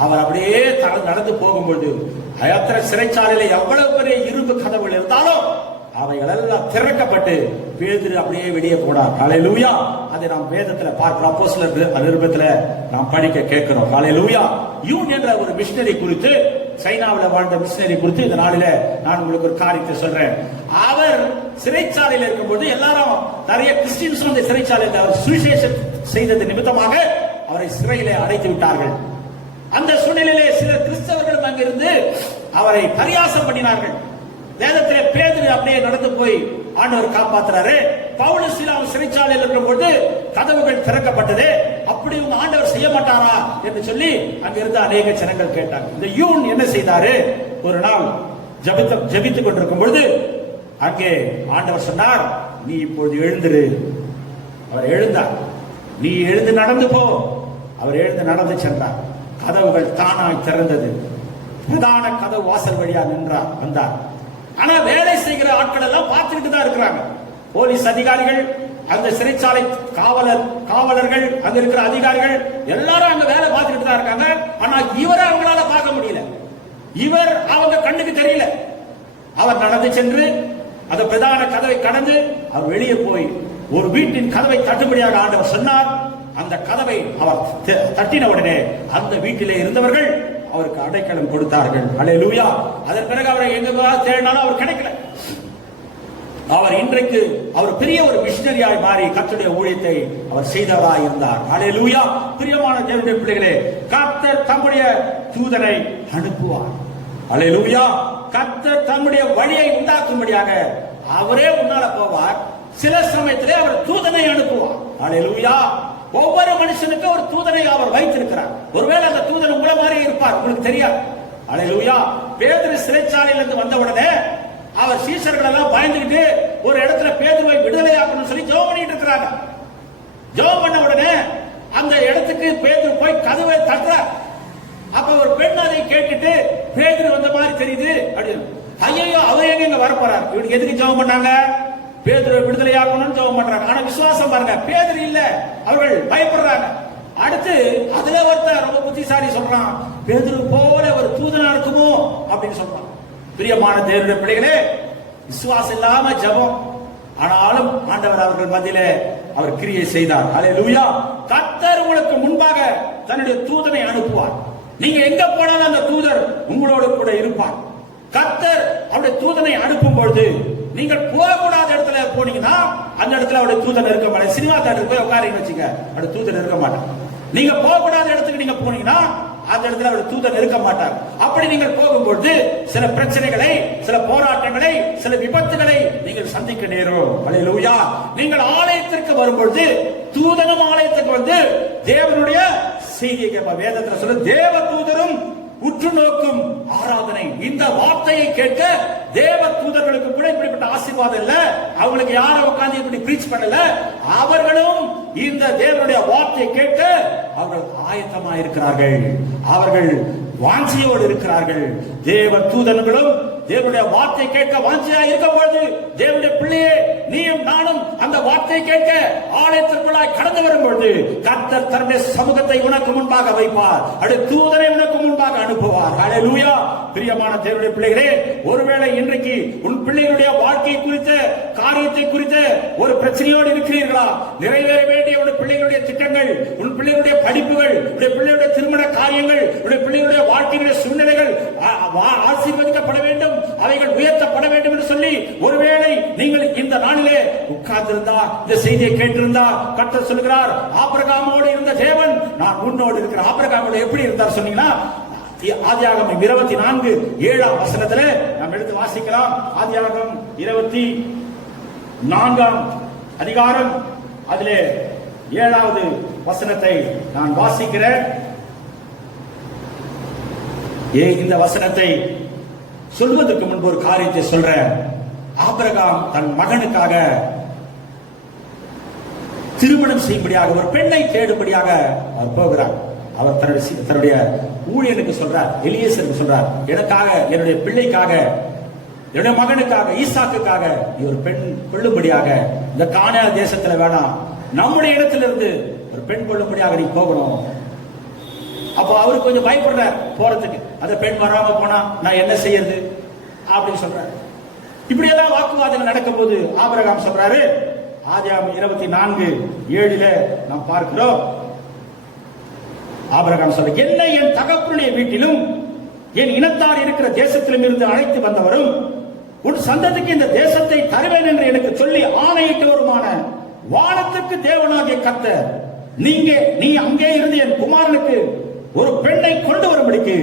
அவர் அப்படியே நடந்து போகும்போது அயத்திர சிறைச்சாலையில எவ்வளவு பெரிய இரும்பு கதவுகள் இருந்தாலும் அவைகள் எல்லாம் திறக்கப்பட்டு பேதுரு அப்படியே வெளியே போனார். ஹல்லேலூயா. அதை நாம் வேதத்துல பார்க்கிறோம். அப்போஸ்தலர் நிருபத்துல நாம் படிக்க கேட்கிறோம். ஹல்லேலூயா. யூன் என்ற ஒரு மிஷனரி குறித்து, சைனாவில் வாழ்ந்த மிஷனரி குறித்து இந்த நாளில நான் உங்களுக்கு ஒரு காரியத்தை சொல்றேன். அவர் சிறைச்சாலையில் இருக்கும்போது எல்லாரும் நிறைய கிறிஸ்டியன்ஸ் வந்து சிறைச்சாலையில் அவர் சுவிசேஷம் செய்தது நிமித்தமாக அவரை சிறையிலே அடைத்து விட்டார்கள். அந்த சூழ்நிலையிலே சில கிறிஸ்தவர்களும் அங்கிருந்து அவரை பரியாசம் பண்ணினார்கள். வேதத்திலே பேதுரு அப்படியே நடந்து போய் ஆண்டவர் காப்பாத்துறாரு. பவுல் சீலாவும் சிறைச்சாலையில் இருக்கும்போது கதவுகள் திறக்கப்பட்டது. அப்படி உங்க ஆண்டவர் செய்ய மாட்டாரா என்று சொல்லி அங்கிருந்து அநேக ஜனங்கள் கேட்டாங்க. இந்த யூன் என்ன செய்தாரு? ஒரு நாள் ஜெபித்துக் கொண்டிருக்கும் பொழுது அங்கே ஆண்டவர் சொன்னார், நீ இப்பொழுது எழுந்திரு. அவர் எழுந்தார். நீ எழுந்து நடந்து போ. அவர் எழுந்து நடந்து சென்றார். கதவுகள் தானாய் திறந்தது. பிரதான கதவு வாசல் வழியா வந்தார். ஆனா வேலை செய்கிற ஆட்கள் எல்லாம் பார்த்துக்கிட்டு தான் இருக்கிறாங்க. போலீஸ் அதிகாரிகள், அந்த சிறைச்சாலை காவலர்கள், அங்க இருக்கிற அதிகாரிகள் எல்லாரும் அங்க வேலை பார்த்துக்கிட்டு தான் இருக்காங்க. ஆனா இவரை அவங்களால பார்க்க முடியல. இவர் அவங்க கண்ணுக்கு தெரியல. அவர் நடந்து சென்று அந்த பிரதான கதவை கடந்து அவர் வெளியே போய் ஒரு வீட்டின் கதவை தட்டும்படியாக ஆண்டவர் சொன்னார். அந்த கதவை அவர் தட்டின உடனே அந்த வீட்டிலே இருந்தவர்கள் அவருக்கு அடைக்கலம் கொடுத்தார்கள். ஹல்லேலூயா. அதன் பிறகு அவரை எங்க தேடினாலும் அவர் கிடைக்கல. அவர் இன்றைக்கு அவர் பெரிய ஒரு மிஷனரியாய் மாறி கர்த்தருடைய ஊழியத்தை அவர் செய்தவராய் இருந்தார். ஹல்லேலூயா. பிரியமான தேவனுடைய பிள்ளைகளே, கர்த்தர் தம்முடைய தூதனை அனுப்புவார். ஹல்லேலூயா. கர்த்தர் தம்முடைய வழியை உண்டாக்கும்படியாக அவரே முன்னால போவார். சில சமயத்திலே அவர் தூதனை அனுப்புவார். ஹல்லேலூயா. ஒவ்வொரு மனுஷனுக்கும் ஒரு தூதனை அவர் வைத்திருக்கிறார். ஒருவேளை அந்த தூதன் உங்களை மாதிரி இருப்பார், உங்களுக்கு தெரியாது. ஹல்லேலூயா. பேதுரு சிறைச்சாலையில இருந்து வந்த உடனே அவர் சீஷர்கள் எல்லாம் பயந்துகிட்டு ஒரு இடத்துல பேதுருவை விடுதலையாக்கணும்னு சொல்லி ஜெபம் பண்ணிட்டு இருக்கிறாங்க. ஜெபம் பண்ண உடனே அந்த இடத்துக்கு பேதுரு போய் கதவை தட்டுறார். அப்ப ஒரு பெண் அதை கேட்டுட்டு பேதுரு வந்த மாதிரி தெரியுது அப்படின்னு, ஐயோ அவர் எங்க வர போறார், இவனுக்கு எதுக்கு ஜெபம் பண்ணாங்க? பேதுருவை விடுதலையாக்கணும்னு ஜெபம் பண்றாங்க. ஆனா விசுவாசம் பாருங்க, பேதுரு இல்ல, அவர்கள் பயப்படுறாங்க. அடுத்து அதுல ஒருத்தர் ரொம்ப புத்திசாலி சொல்றான், பேதுரு போல ஒரு தூதனா இருக்குமோ அப்படின்னு சொல்றான். பிரியமான தேவனுடைய பிள்ளைகளே, விசுவாசம் இல்லாம ஜெபம், ஆனாலும் ஆண்டவர் அவர்கள் மத்தியிலே அவர் கிரியை செய்தார். ஹல்லேலூயா. கர்த்தர் உங்களுக்கு முன்பாக தன்னுடைய தூதனை அனுப்புவார். நீங்க எங்க போனாலும் அந்த தூதர் உங்களோடு கூட இருப்பார். கர்த்தர் அவருடைய தூதனை அனுப்பும் பொழுது நீங்கள் போகக்கூடாத இடத்துல போனீங்கன்னா அந்த இடத்துல அவருடைய தூதன் இருக்க மாட்டார். சினிமா தேட்டருக்கு போய் உட்காரின்னு வச்சுங்க, அவருடைய தூதன் இருக்க மாட்டார். நீங்க போகக்கூடாத இடத்துக்கு நீங்க போனீங்கன்னா அந்த இடத்துல அவருடைய தூதன் இருக்க மாட்டார். அப்படி நீங்கள் போகும்போது சில பிரச்சனைகளை, சில போராட்டங்களை, சில விபத்துகளை நீங்கள் சந்திக்க நேரும். ஹல்லேலூயா. நீங்கள் ஆலயத்திற்கு வரும்பொழுது தூதனும் ஆலயத்துக்கு வந்து தேவனுடைய செய்தியை கேட்பார். வேதத்துல சொல்ல தேவ தூதரும் உற்று நோக்கும் ஆராதனை. இந்த வார்த்தையை கேட்க தேவ தூதர்களுக்கு கூட இப்படிப்பட்ட ஆசீர்வாதம் இல்ல. அவங்களுக்கு யாரும் உட்கார்ந்து இப்படி பிரீச் பண்ணல. அவர்களும் இந்த தேவனுடைய வார்த்தையை கேட்க அவர்கள் ஆயத்தமாக இருக்கிறார்கள். அவர்கள் வாஞ்சியோடு இருக்கிறார்கள். தேவ தூதர்களும் தேவனுடைய வார்த்தை கேட்க வாஞ்சியா இருக்கும்போது தேவனுடைய பிள்ளையே நீயும் நானும் அந்த வார்த்தை கேட்க ஆலயத்திற்குள்ளாய் கடந்து வரும்பொழுது கர்த்தர் தன்னுடைய சமூகத்தை உனக்கு முன்பாக வைப்பார். அடுத்த தூதனை உனக்கு முன்பாக அனுப்புவார். ஹல்லேலூயா. பிரியமான தேவனுடைய பிள்ளைகளே, ஒருவேளை இன்றைக்கு உன் பிள்ளைகளுடைய வாழ்க்கை குறித்த காரியத்தை குறித்த ஒரு பிரச்சனையோடு இருக்கிறீர்களா? நிறைவேற வேண்டிய ஒரு பிள்ளைகளுடைய திட்டங்கள், உன் பிள்ளைகளுடைய படிப்புகள், உடைய பிள்ளைகளுடைய திருமண காரியங்கள், உடைய பிள்ளைகளுடைய வாழ்க்கையுடைய சூழ்நிலைகள் ஆசீர்வதிக்கப்பட வேண்டும், அவைகள் உயர்த்தப்பட வேண்டும் என்று சொல்லி ஒருவேளை நீங்கள் இந்த நாளிலே உட்கார்ந்திருந்தா, இந்த செய்தியை கேட்டிருந்தா, கர்த்தர் சொல்கிறார், ஆபிரகாமோடு இருந்த தேவன் நான் உன்னோடு இருக்கிற. ஆபிரகாமோடு எப்படி இருந்தார் சொன்னீங்கன்னா, ஆதியாகமம் 24:7 வசனத்திலே நாம் எடுத்து வாசிக்கலாம். ஆதியாகமம் 24 அதிகாரம் அதிலே 7வது வசனத்தை நான் வாசிக்கிறேன். இந்த வசனத்தை சொல்வதற்கு முன்பு ஒரு காரியத்தை சொல்றேன். ஆபிரகாம் தன் மகனுக்காக திருமணம் செய்யும்படியாக ஒரு பெண்ணை தேடும்படியாக அவர் போகிறார். அவர் தன்னுடைய ஊழியனுக்கு சொல்றார், எலியேசருக்கு சொல்றார், எனக்காக, என்னுடைய பிள்ளைக்காக, என்னுடைய மகனுக்காக, ஈசாக்குக்காக நீ ஒரு பெண் கொள்ளும்படியாக, இந்த கானான் தேசத்துல வேணாம், நம்முடைய இடத்திலிருந்து ஒரு பெண் கொள்ளும்படியாக நீ போகணும். அப்போ அவருக்கு கொஞ்சம் பயப்படுறார் போறதுக்கு. அந்த பெண் வராம போனா நான் என்ன செய்யறது அப்படின்னு சொல்றாரு. இப்படி எல்லாம் வாக்குவாதங்கள் நடக்கும் போது ஆபிரகாம் சொல்றாரு, ஆதியாகமம் 24:7 நாம் பார்க்கிறோம். ஆபிரகாம் சொல்ல, என்னை என் தகப்பனுடைய வீட்டிலும் என் இனத்தார் இருக்கிற தேசத்திலும் இருந்து அழைத்து வந்தவரும் உன் சந்ததிக்கு இந்த தேசத்தை தருவேன் என்று எனக்கு சொல்லி ஆணையிட்டவருமான வானத்துக்கு தேவனாகிய கர்த்தர், நீ அங்கே இருந்து என் குமாரனுக்கு ஒரு பெண்ணை கொண்டு வரும்படிக்கு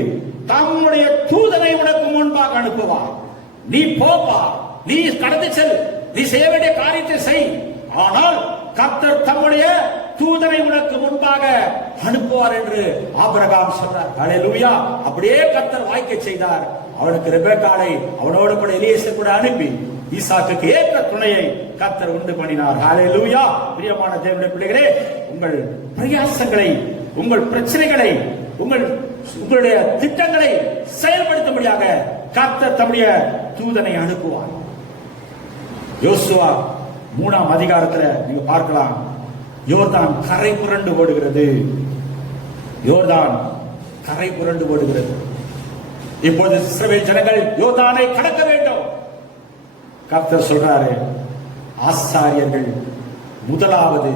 தம்முடைய தூதனை உனக்கு முன்பாக அனுப்புவார். நீ போப்பா, நீ கடந்து செல், நீ செய்ய வேண்டிய காரியத்தை செய். ஆனால் கர்த்தர் தம்முடைய தூதனை உனக்கு முன்பாக அனுப்புவார் என்று ஆபிரகாம் சொன்னார். ஹல்லேலூயா. அப்படியே கர்த்தர் வாய்க்க செய்தார். அவனுக்கு ரெபெக்காளை அவனோடு கூட எலியேசர் கூட அனுப்பி ஈசாக்குக்கு ஏற்ற துணையை கர்த்தர் உண்டு பண்ணினார். ஹல்லேலூயா. பிரியமான தேவனுடைய பிள்ளைகளே, உங்கள் பிரயாசங்களை, உங்கள் பிரச்சனைகளை, உங்களுடைய திட்டங்களை செயல்படுத்தும்படியாக கர்த்தர் தம்முடைய தூதனை அனுப்புவார். யோசுவா 3ஆம் அதிகாரத்துல நீங்க பார்க்கலாம். யோர்தான் கரை புரண்டு ஓடுகிறது. யோர்தான் கரை புரண்டு ஓடுகிறது. இப்போது இஸ்ரவேல் ஜனங்கள் யோர்தானை கடக்க வேண்டும். கர்த்தர் சொல்றாரு, ஆசாரியர்கள் முதலாவது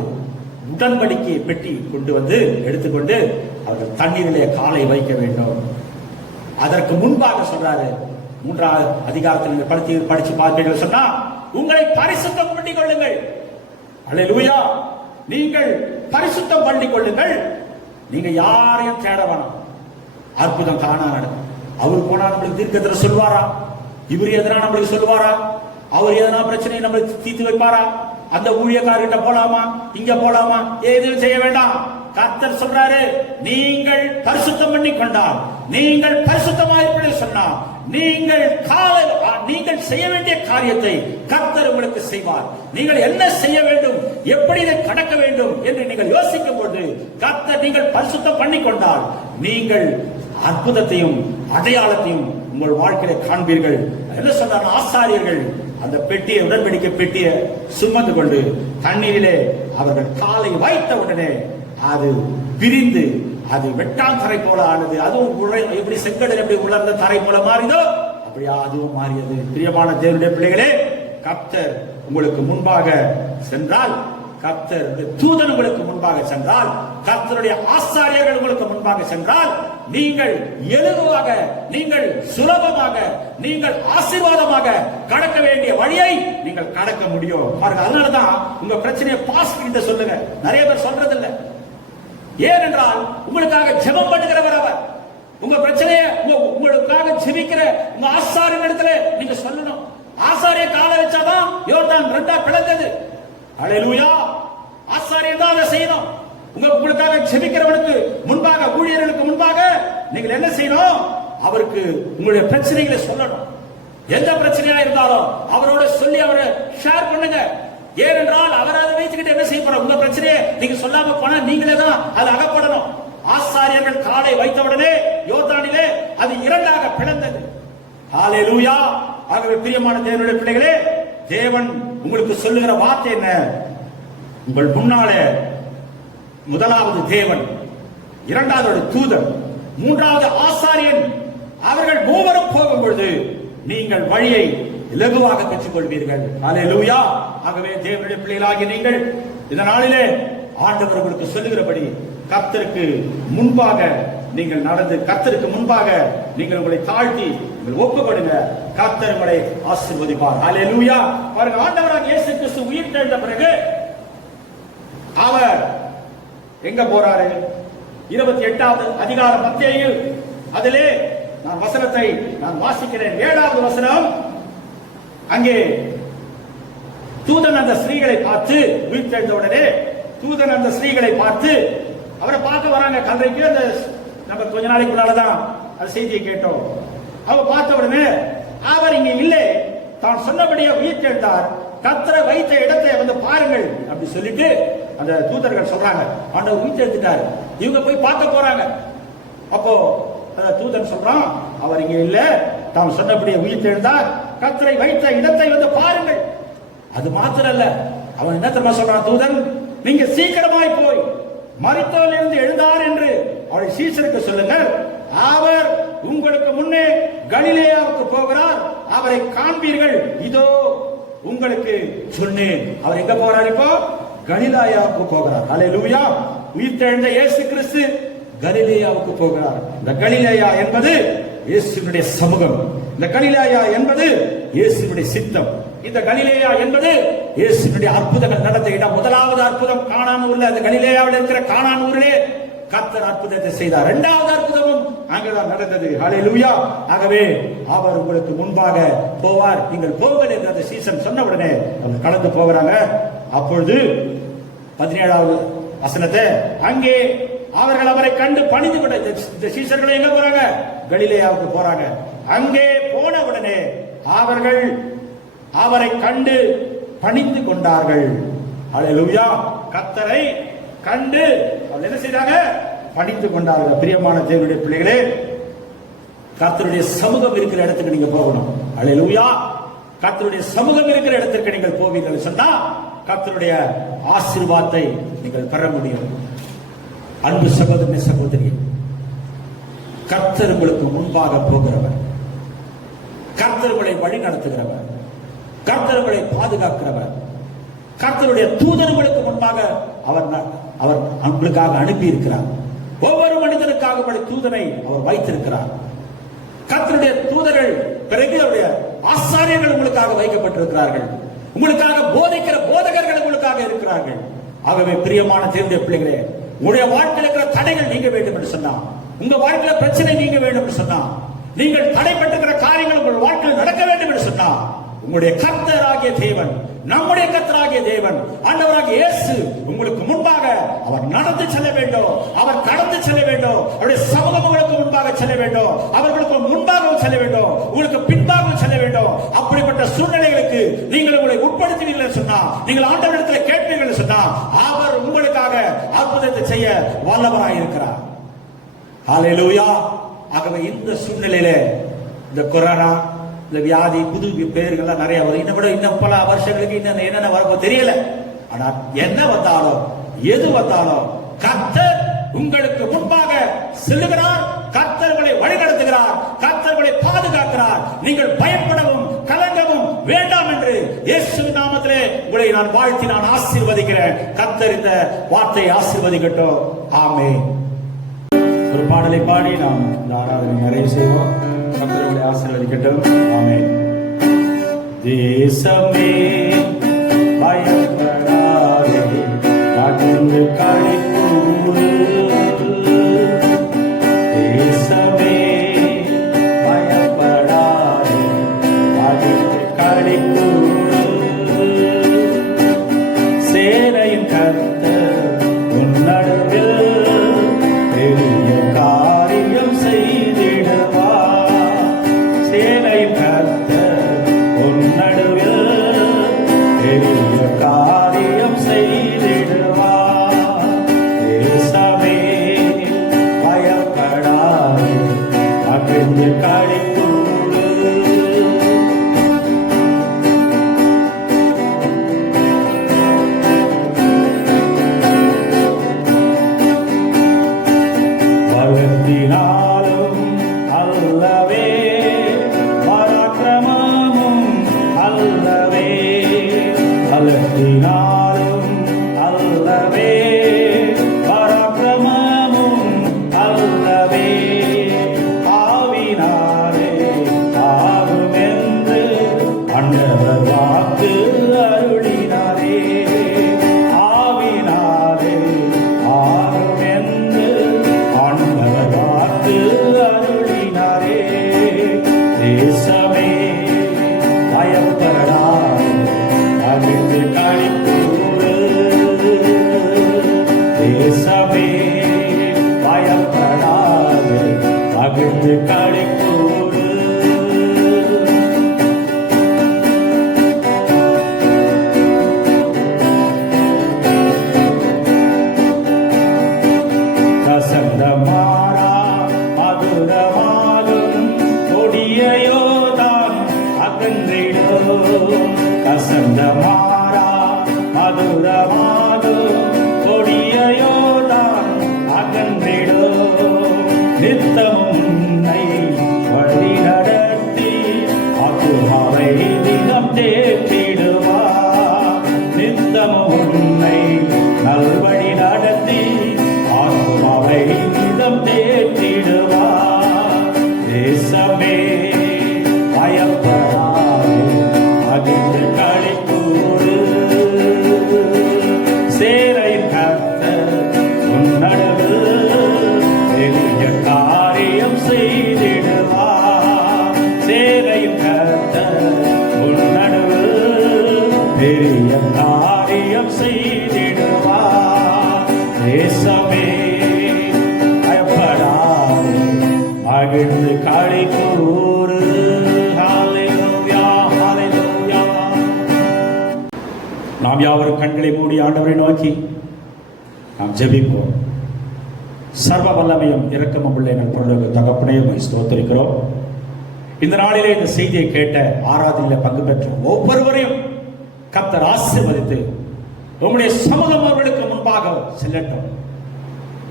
உடன்படிக்கை பெட்டி கொண்டு வந்து எடுத்துக்கொண்டு அவர்கள் தண்ணீரிலே காலை வைக்க வேண்டும். அதற்கு முன்பாக சொல்றாரு, 3ஆம் அதிகாரத்தில் படிச்சு பார்ப்பீர்கள் சொன்னா, உங்களை பரிசுத்தம் பண்ணிக் கொள்ளுங்கள். அல்லேலூயா. நீங்கள் பரிசுத்தம் பண்ணிக் கொள்ளுங்கள். நீங்க யாரையும் தேட வேணாம். அற்புதம் காணா நடக்கும். அவர் போனா நம்மளுக்கு தீர்க்கதரிசனம் சொல்வாரா? இவர் எதனா நம்மளுக்கு சொல்லுவாரா? அவர் எதனா பிரச்சனையை நம்மளுக்கு தீர்த்து வைப்பாரா? அந்த ஊழியக்காரர்கிட்ட போலாமா, இங்க போலாமா? எதுவும் செய்ய வேண்டாம். கர்த்தர் சொல்றாரு, நீங்கள் பரிசுத்தம் பண்ணி கொண்டால், நீங்கள் பரிசுத்தமாயிருப்பீர்கள் சொன்னார், நீங்கள் செய்ய வேண்டிய காரியத்தை கர்த்தர் உங்களுக்கு செய்வார். நீங்கள் என்ன செய்ய வேண்டும், எப்படி இதை கடக்க வேண்டும் என்று நீங்கள் யோசிக்கும் போது கர்த்தர், நீங்கள் பரிசுத்தம் பண்ணி கொண்டால் நீங்கள் அற்புதத்தையும் அடையாளத்தையும் உங்கள் வாழ்க்கையை காண்பீர்கள். என்ன சொன்னார்? ஆசாரியர்கள் அந்த பெட்டியை, உடன்படிக்கை பெட்டியை சுமந்து கொண்டு தண்ணீரிலே அவர்கள் காலை வைத்த உடனே அது பிரிந்து, அது வெட்டான் தரை போல ஆனது. அதுவும் எப்படி செங்கடல் எப்படி உலர்ந்த தரை போல மாறிதோ அப்படியா அதுவும் மாறியது. பிரியமான தேவனுடைய பிள்ளைகளே, கர்த்தர் உங்களுக்கு முன்பாக சென்றால், கர்த்தர் தூதன் உங்களுக்கு முன்பாக சென்றால், கர்த்தருடைய ஆசாரியர்கள் உங்களுக்கு முன்பாக சென்றால், நீங்கள் எளிதாக, நீங்கள் சுலபமாக, நீங்கள் ஆசீர்வாதமாக கடக்க வேண்டிய வழியை நீங்கள் கடக்க முடியும். பாருங்க, அதனாலதான் உங்க பிரச்சனையை பாஸ்டர் கிட்ட சொல்லுங்க. நிறைய பேர் சொல்றதில்லை. ஏனென்றால் உங்களுக்காக ஜெபம் பண்ணுகிறவர் அவர். உங்க பிரச்சனையை உங்களுக்காக ஜெபிக்கிற உங்க ஆசாரியர் இடத்துல நீங்க சொல்லணும். ஆசாரிய காலை வச்சாதான் யோர்தான் 2ஆ பிளந்தது. அல்லேலூயா. ஆசாரியர் தான் அதை செய்யணும். உங்களுக்காக ஜெபிக்கிறவனுக்கு முன்பாக, ஊழியர்களுக்கு முன்பாக நீங்கள் என்ன செய்யணும்? அவருக்கு உங்களுடைய பிரச்சனைகளை சொல்லணும். எந்த பிரச்சனையா இருந்தாலும் அவரோட சொல்லி அவரை ஷேர் பண்ணுங்க. ஏனென்றால் அவர் அதை வைத்துக்கிட்டு என்ன செய்ய போற? உங்க பிரச்சனையை நீங்க சொல்லாம போனா நீங்களே தான் அது அகப்படணும். ஆசாரியர்கள் காலை வைத்தவுடனே யோர்தானிலே அது 2ஆக பிளந்தது. ஹல்லேலூயா. ஆகவே பிரியமான தேவனுடைய பிள்ளைகளே, தேவன் உங்களுக்கு சொல்லுகிற வார்த்தை என்ன? உங்கள் முன்னாலே முதலாவது தேவன், 2வது தூதன், 3வது ஆசாரியன், அவர்கள் மூவரும் போகும் பொழுது நீங்கள் வழியை இலகுவாக பெற்றுக் கொள்வீர்கள். ஹல்லேலூயா. ஆகவே தேவனுடைய பிள்ளைகளாகிய நீங்கள் இந்த நாளிலே ஆண்டவர் உங்களுக்கு சொல்லுகிறபடி கர்த்தருக்கு முன்பாக நீங்கள் நடந்து, கர்த்தருக்கு முன்பாக நீங்கள் உங்களை தாழ்த்தி நீங்கள் ஒப்புக்கொடுங்க. கர்த்தர் உங்களை ஆசீர்வதிப்பார். ஹல்லேலூயா. பாருங்க, ஆண்டவராகிய இயேசு கிறிஸ்து உயிர்த்தெழுந்த பிறகு அவர் எங்க போறாரு? 28வது அதிகாரம் மத்தேயு, அதிலே நான் வசனத்தை நான் வாசிக்கிறேன். 7வது வசனம். அங்கே தூதன் அந்த ஸ்திரீகளை பார்த்து, உயிர்த்தெழுந்த உடனே தூதன் அந்த ஸ்திரீகளை பார்த்து அவரை பார்க்க வராங்க. கல்றைக்கு அந்த நம்ம கொஞ்ச நாளைக்கு முன்னாலதான் அந்த செய்தியை கேட்டோம். அவர் பார்த்த உடனே அவர் இங்க இல்லை, தான் சொன்னபடியே உயிர்த்தெழுந்தார், கர்த்தரை வைத்த இடத்தை வந்து பாருங்கள் அப்படி சொல்லிட்டு அந்த தூதர்கள் சொல்றாங்க, ஆண்டவர் உயிர்த்தெழுந்துட்டார். இவங்க போய் பார்க்க போறாங்க. அப்போ தூதன் சொல்றான், அவர் இங்க இல்ல, தாம் சொன்னபடியே உயிர்த்தெழுந்தார், கர்த்தரை வைத்த இடத்தை வந்து பாருங்கள். அது மாத்திரம் அல்ல, அவன் என்ன தெரியுமா சொல்றான் தூதன், நீங்க சீக்கிரமாய் போய் மரித்தோரிலிருந்து எழுந்தார் என்று அவருடைய சீஷருக்கு சொல்லுங்கள், அவர் உங்களுக்கு முன்னே கலிலேயாவுக்கு போகிறார், அவரை காண்பீர்கள், இதோ உங்களுக்கு சொன்னேன். அவர் எங்க போறார்? இப்போ கலிலேயாவுக்கு போகிறார். ஹல்லேலூயா. உயிர்த்தெழுந்த இயேசு கிறிஸ்து கலிலேயாவுக்கு போகிறார். இந்த கலிலேயா என்பது இயேசுவினுடைய சமூகம். இந்த கலிலேயா என்பது இயேசுவினுடைய சித்தம். இந்த கலிலேயா என்பது இயேசுவினுடைய அற்புதங்கள் நடந்த இடம். முதலாவது அற்புதம் கானான் ஊர்ல, அந்த கலிலேயாவில் இருக்கிற கானான் ஊரிலே கர்த்தர் அற்புதத்தை செய்தார். இரண்டாவது அற்புதமும் அங்கதான் நடந்தது. ஹல்லேலூயா. ஆகவே அவர் உங்களுக்கு முன்பாக போவார், நீங்கள் போங்கள் என்று அந்த சீசன் சொன்ன உடனே அவங்க கடந்து போகிறாங்க. அப்பொழுது 17வது வசனத்தை, அங்கே அவர்கள் அவரை கண்டு பணிந்து கொண்ட இந்த சீசர்கள் எங்க போறாங்க? கலிலேயாவுக்கு போறாங்க. அங்கே போன உடனே அவர்கள் அவரை கண்டு பணிந்து கொண்டார்கள். ஹல்லேலூயா. கர்த்தரை கண்டு அவர்கள் என்ன செய்தாங்க? பணிந்து கொண்டார்கள். பிரியமான தேவனுடைய பிள்ளைகளே, கர்த்தருடைய சமூகம் இருக்கிற இடத்துக்கு நீங்க போகணும். ஹல்லேலூயா. கர்த்தருடைய சமூகம் இருக்கிற இடத்திற்கு நீங்கள் போவீர்கள் சொன்னா கர்த்தருடைய ஆசீர்வாதத்தை நீங்கள் பெற முடியும். அன்பு சகோதரனே, சகோதரி, கர்த்தர் உங்களுக்கு முன்பாக போகிறவர், கர்த்தர் உங்களை வழி நடத்துகிறவர், கர்த்தர் உங்களை பாதுகாக்கிறவர், கர்த்தருடைய தூதர்களுக்கு முன்பாக அவர் உங்களுக்காக அனுப்பி இருக்கிறார். ஒவ்வொரு மனிதனுக்காக தூதனை அவர் வைத்திருக்கிறார். கர்த்தருடைய தூதர்கள் பிறகு அவருடைய ஆசாரியர்கள் உங்களுக்காக வைக்கப்பட்டிருக்கிறார்கள். உங்களுக்காக போதிக்கிற போதகர்கள் உங்களுக்காக இருக்கிறார்கள். ஆகவே பிரியமான தேவனுடைய பிள்ளைகளே, உங்களுடைய வாழ்க்கையில் இருக்கிற தடைகள் நீங்க வேண்டும் என்று சொன்னா, உங்க வாழ்க்கையில பிரச்சனை நீங்க வேண்டும் என்று சொன்னா, நீங்கள் தடைப்பட்டிருக்கிற காரியங்கள் உங்கள் வாழ்க்கையில் நடக்க வேண்டும் என்று சொன்னா, உங்களுடைய கர்த்தராகிய தேவன், நம்முடைய கர்த்தராகிய தேவன், ஆண்டவராகிய இயேசு உங்களுக்கு முன்பாக அவர் நடந்து செல்ல வேண்டும், அவர் கடந்து செல்ல வேண்டும். அவருடைய சமூகம் உங்களுக்கு முன்பாக செல்ல வேண்டும், அவர்களுக்கு முன்பாகவும் செல்ல வேண்டும், உங்களுக்கு பின்பாகவும் செல்ல வேண்டும். அப்படிப்பட்ட சூழ்நிலைகளுக்கு நீங்கள் உங்களை உட்படுத்துவீர்கள் சொன்னா, நீங்கள் ஆண்டவரிடத்தில் கேட்பீர்கள் சொன்னா, அவர் உங்களுக்காக அற்புதத்தை செய்ய வல்லவராய் இருக்கிறார். ஹல்லேலூயா. ஆகவே இந்த சூழ்நிலையிலே இந்த கொரோனா, இந்த வியாதி, புது பேர்கள்லாம் நிறைய வரும். இன்னும் பல வருஷங்களுக்கு இன்னும் என்னென்ன வரப்போ தெரியல. ஆனா என்ன வந்தாலும் எது வந்தாலும் கர்த்தர் உங்களுக்கு முன்பாக செல்லுகிறார், கர்த்தர் உங்களை வழிநடத்துகிறார், கர்த்தர் உங்களை பாதுகாக்கிறார். நீங்கள் பயப்படவும் கலங்கவும் வேண்டாம் என்று இயேசுவின் நாமத்திலே உங்களை நான் வாழ்த்தி நான் ஆசீர்வதிக்கிறேன். கர்த்தர் இந்த வார்த்தையை ஆசீர்வதிக்கட்டும். ஆமென். ஒரு பாடலை பாடி நாம் இந்த ஆராதனை நிறைவு செய்வோம். கர்த்தர் உங்களை ஆசீர்வதிக்கட்டும். ஆமென். தேசமே பயப்படாதே, மகிழ்ந்து களிக்கூறு. தேசமே பயப்படாதே, மகிழ்ந்து களிக்கூறு. சேனையின் கர்த்தர் உன் நடுவில் பெரிய காரியம் செய்திடுவார். சேனையின் கர்த்தர் உன் நடுவில் பெரிய காரியம் செய்திடுவார். தேசமே பயப்படாதே, மகிழ்ந்து களிக்கூறு. பலத்தினாலும் அல்லவே, பராக்கிரமமும் அல்லவே, பலத்தினாலும் அல்லவே, தேசமே பயப்படாதே, மகிழ்ந்து களி கூறு. ஹalleluya, ஹalleluya. நாம் யாவரும் கண்களை மூடி ஆண்டவரை நோக்கி நாம் ஜெபிப்போம். சர்வ வல்லமையும் இரக்கமும் உள்ள எங்கள் பரலோக தகப்பனே, உம்மை ஸ்தோத்திரிக்கிறோம். இந்த நாளிலே இந்த செய்தியை கேட்ட ஆராதனையில் பங்கு பெற்ற ஒவ்வொருவரையும் கர்த்தர் ஆசீர்வதித்து உம்முடைய சமூகம் அவர்களுக்கு முன்பாக செல்லட்டும்.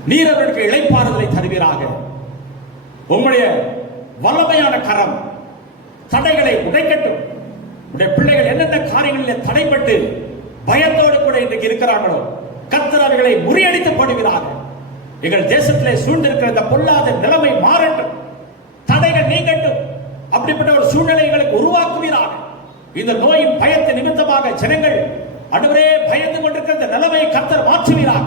நீர் அவர்களுக்கு இளைப்பாறுதலை தருவீராக. உம்முடைய வல்லமையான கரம் தடைகளை உடைக்கட்டும். உடைய பிள்ளைகள் என்னென்ன காரியங்களில் தடைப்பட்டு பயத்தோடு கூட இன்றைக்கு இருக்கிறார்களோ கர்த்தர் அவர்களை முறியடித்து போடுகிறார்கள். எங்கள் தேசத்திலே சூழ்ந்திருக்கிற இந்த பொல்லாத நிலைமை மாறட்டும், தடைகள் நீங்கட்டும். அப்படிப்பட்ட ஒரு சூழ்நிலைகளுக்கு உருவாக்குவீராக. இந்த நோயின் பயத்தை நிமித்தமாக ஜனங்கள் ஆண்டவரே பயந்து கொண்டிருக்கிற இந்த நிலைமையை கர்த்தர் மாற்றுவீராக.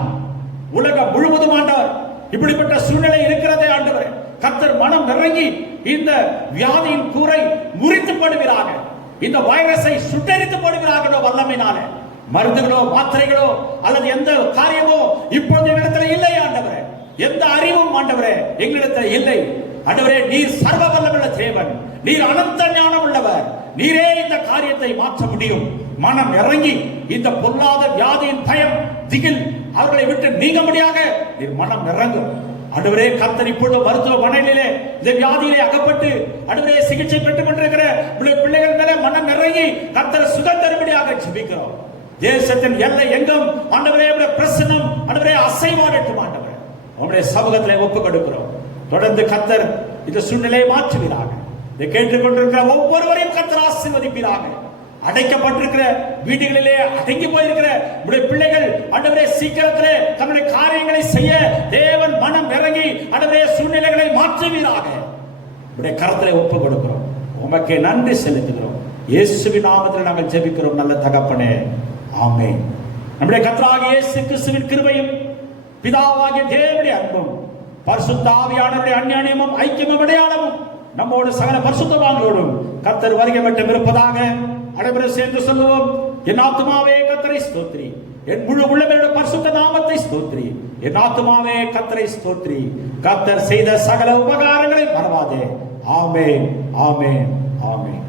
உலகம் முழுவதும் ஆண்டவர் இப்படிப்பட்ட சூழ்நிலை இருக்கிறதே ஆண்டவரே, கர்த்தர் மனம் இறங்கி இந்த வியாதியின் கூரை முறித்து போடுவீராக. இந்த வைரஸை சுட்டரித்து போடுவீராக. வல்லமையினாலே மருந்துகளோ மாத்திரைகளோ அல்லது எந்த காரியமோ இப்போது எங்களிடத்தில் இல்லை ஆண்டவரே. எந்த அறிவும் ஆண்டவரே எங்களிடத்தில் இல்லை ஆண்டவரே. நீர் சர்வ வல்லமுள்ள தேவன், நீர் அனந்த ஞானம் உள்ளவர். நீரே இந்த காரியத்தை மாற்ற முடியும். மனம் இறங்கி இந்த பொல்லாத வியாதியின் பயம் திகில் அவர்களை விட்டு நீங்க முடியாக நீர் மனம் இறங்கும் ஆண்டவரே. கர்த்தர் இப்பொழுது மருத்துவமனையிலே இந்த வியாதியிலே அகப்பட்டு ஆண்டவரே சிகிச்சை பெற்றுக் கொண்டிருக்கிற பிள்ளைகள் மேல மனம் இறங்கி கர்த்தர் சுகம் தரும்படியாக ஜெபிக்கிறோம். தேசத்தின் எல்லை எங்கும் ஆண்டவரே பிரசன்னம் ஆண்டவரே அசைவாடட்டும். ஆண்டவரே உம்முடைய சமூகத்திலே ஒப்புக் கொடுக்கிறோம். தொடர்ந்து கர்த்தர் இந்த சூழ்நிலையை மாற்றுவீராக. இதை கேட்டுக்கொண்டிருக்கிற ஒவ்வொருவரையும் கர்த்தர் ஆசீர்வதிப்பீராக. அடைக்கப்பட்டிருக்கிற வீடுகளிலே அடங்கி போயிருக்கிற உடைய பிள்ளைகள் ஆண்டவரே சீக்கிரத்திலே தன்னுடைய காரியங்களை செய்ய தேவன் மனம் இறங்கி ஆண்டவரே சூழ்நிலைகளை மாற்றுவீராக. உடைய கரத்திலே ஒப்புக் கொடுக்கிறோம். உமக்கே நன்றி செலுத்துகிறோம். இயேசுவின் நாமத்தில் நாங்கள் ஜெபிக்கிறோம் நல்ல தகப்பனே, ஆமென். நம்முடைய கர்த்தராகிய இயேசு கிறிஸ்துவின் கிருபையும் பிதாவாகிய தேவனுடைய அன்பும் பரிசுத்த ஆவியானவருடைய அந்யோன்யமும் ஐக்கியமும் அடையாளமும் நம்மோடு சகல பரிசுத்தவான்களோடும் கர்த்தர் வருகை மட்டும் இருப்பதாக. அனைவரும் சேர்ந்து சொல்லுவோம். என் ஆத்துமாவே கர்த்தரை ஸ்தோத்திரி, என் முழு உள்ளமையோட பரிசுத்த நாமத்தை ஸ்தோத்திரி. என் ஆத்துமாவே கர்த்தரை ஸ்தோத்திரி, கர்த்தர் செய்த சகல உபகாரங்களை மறவாதே. ஆமென், ஆமென், ஆமென்.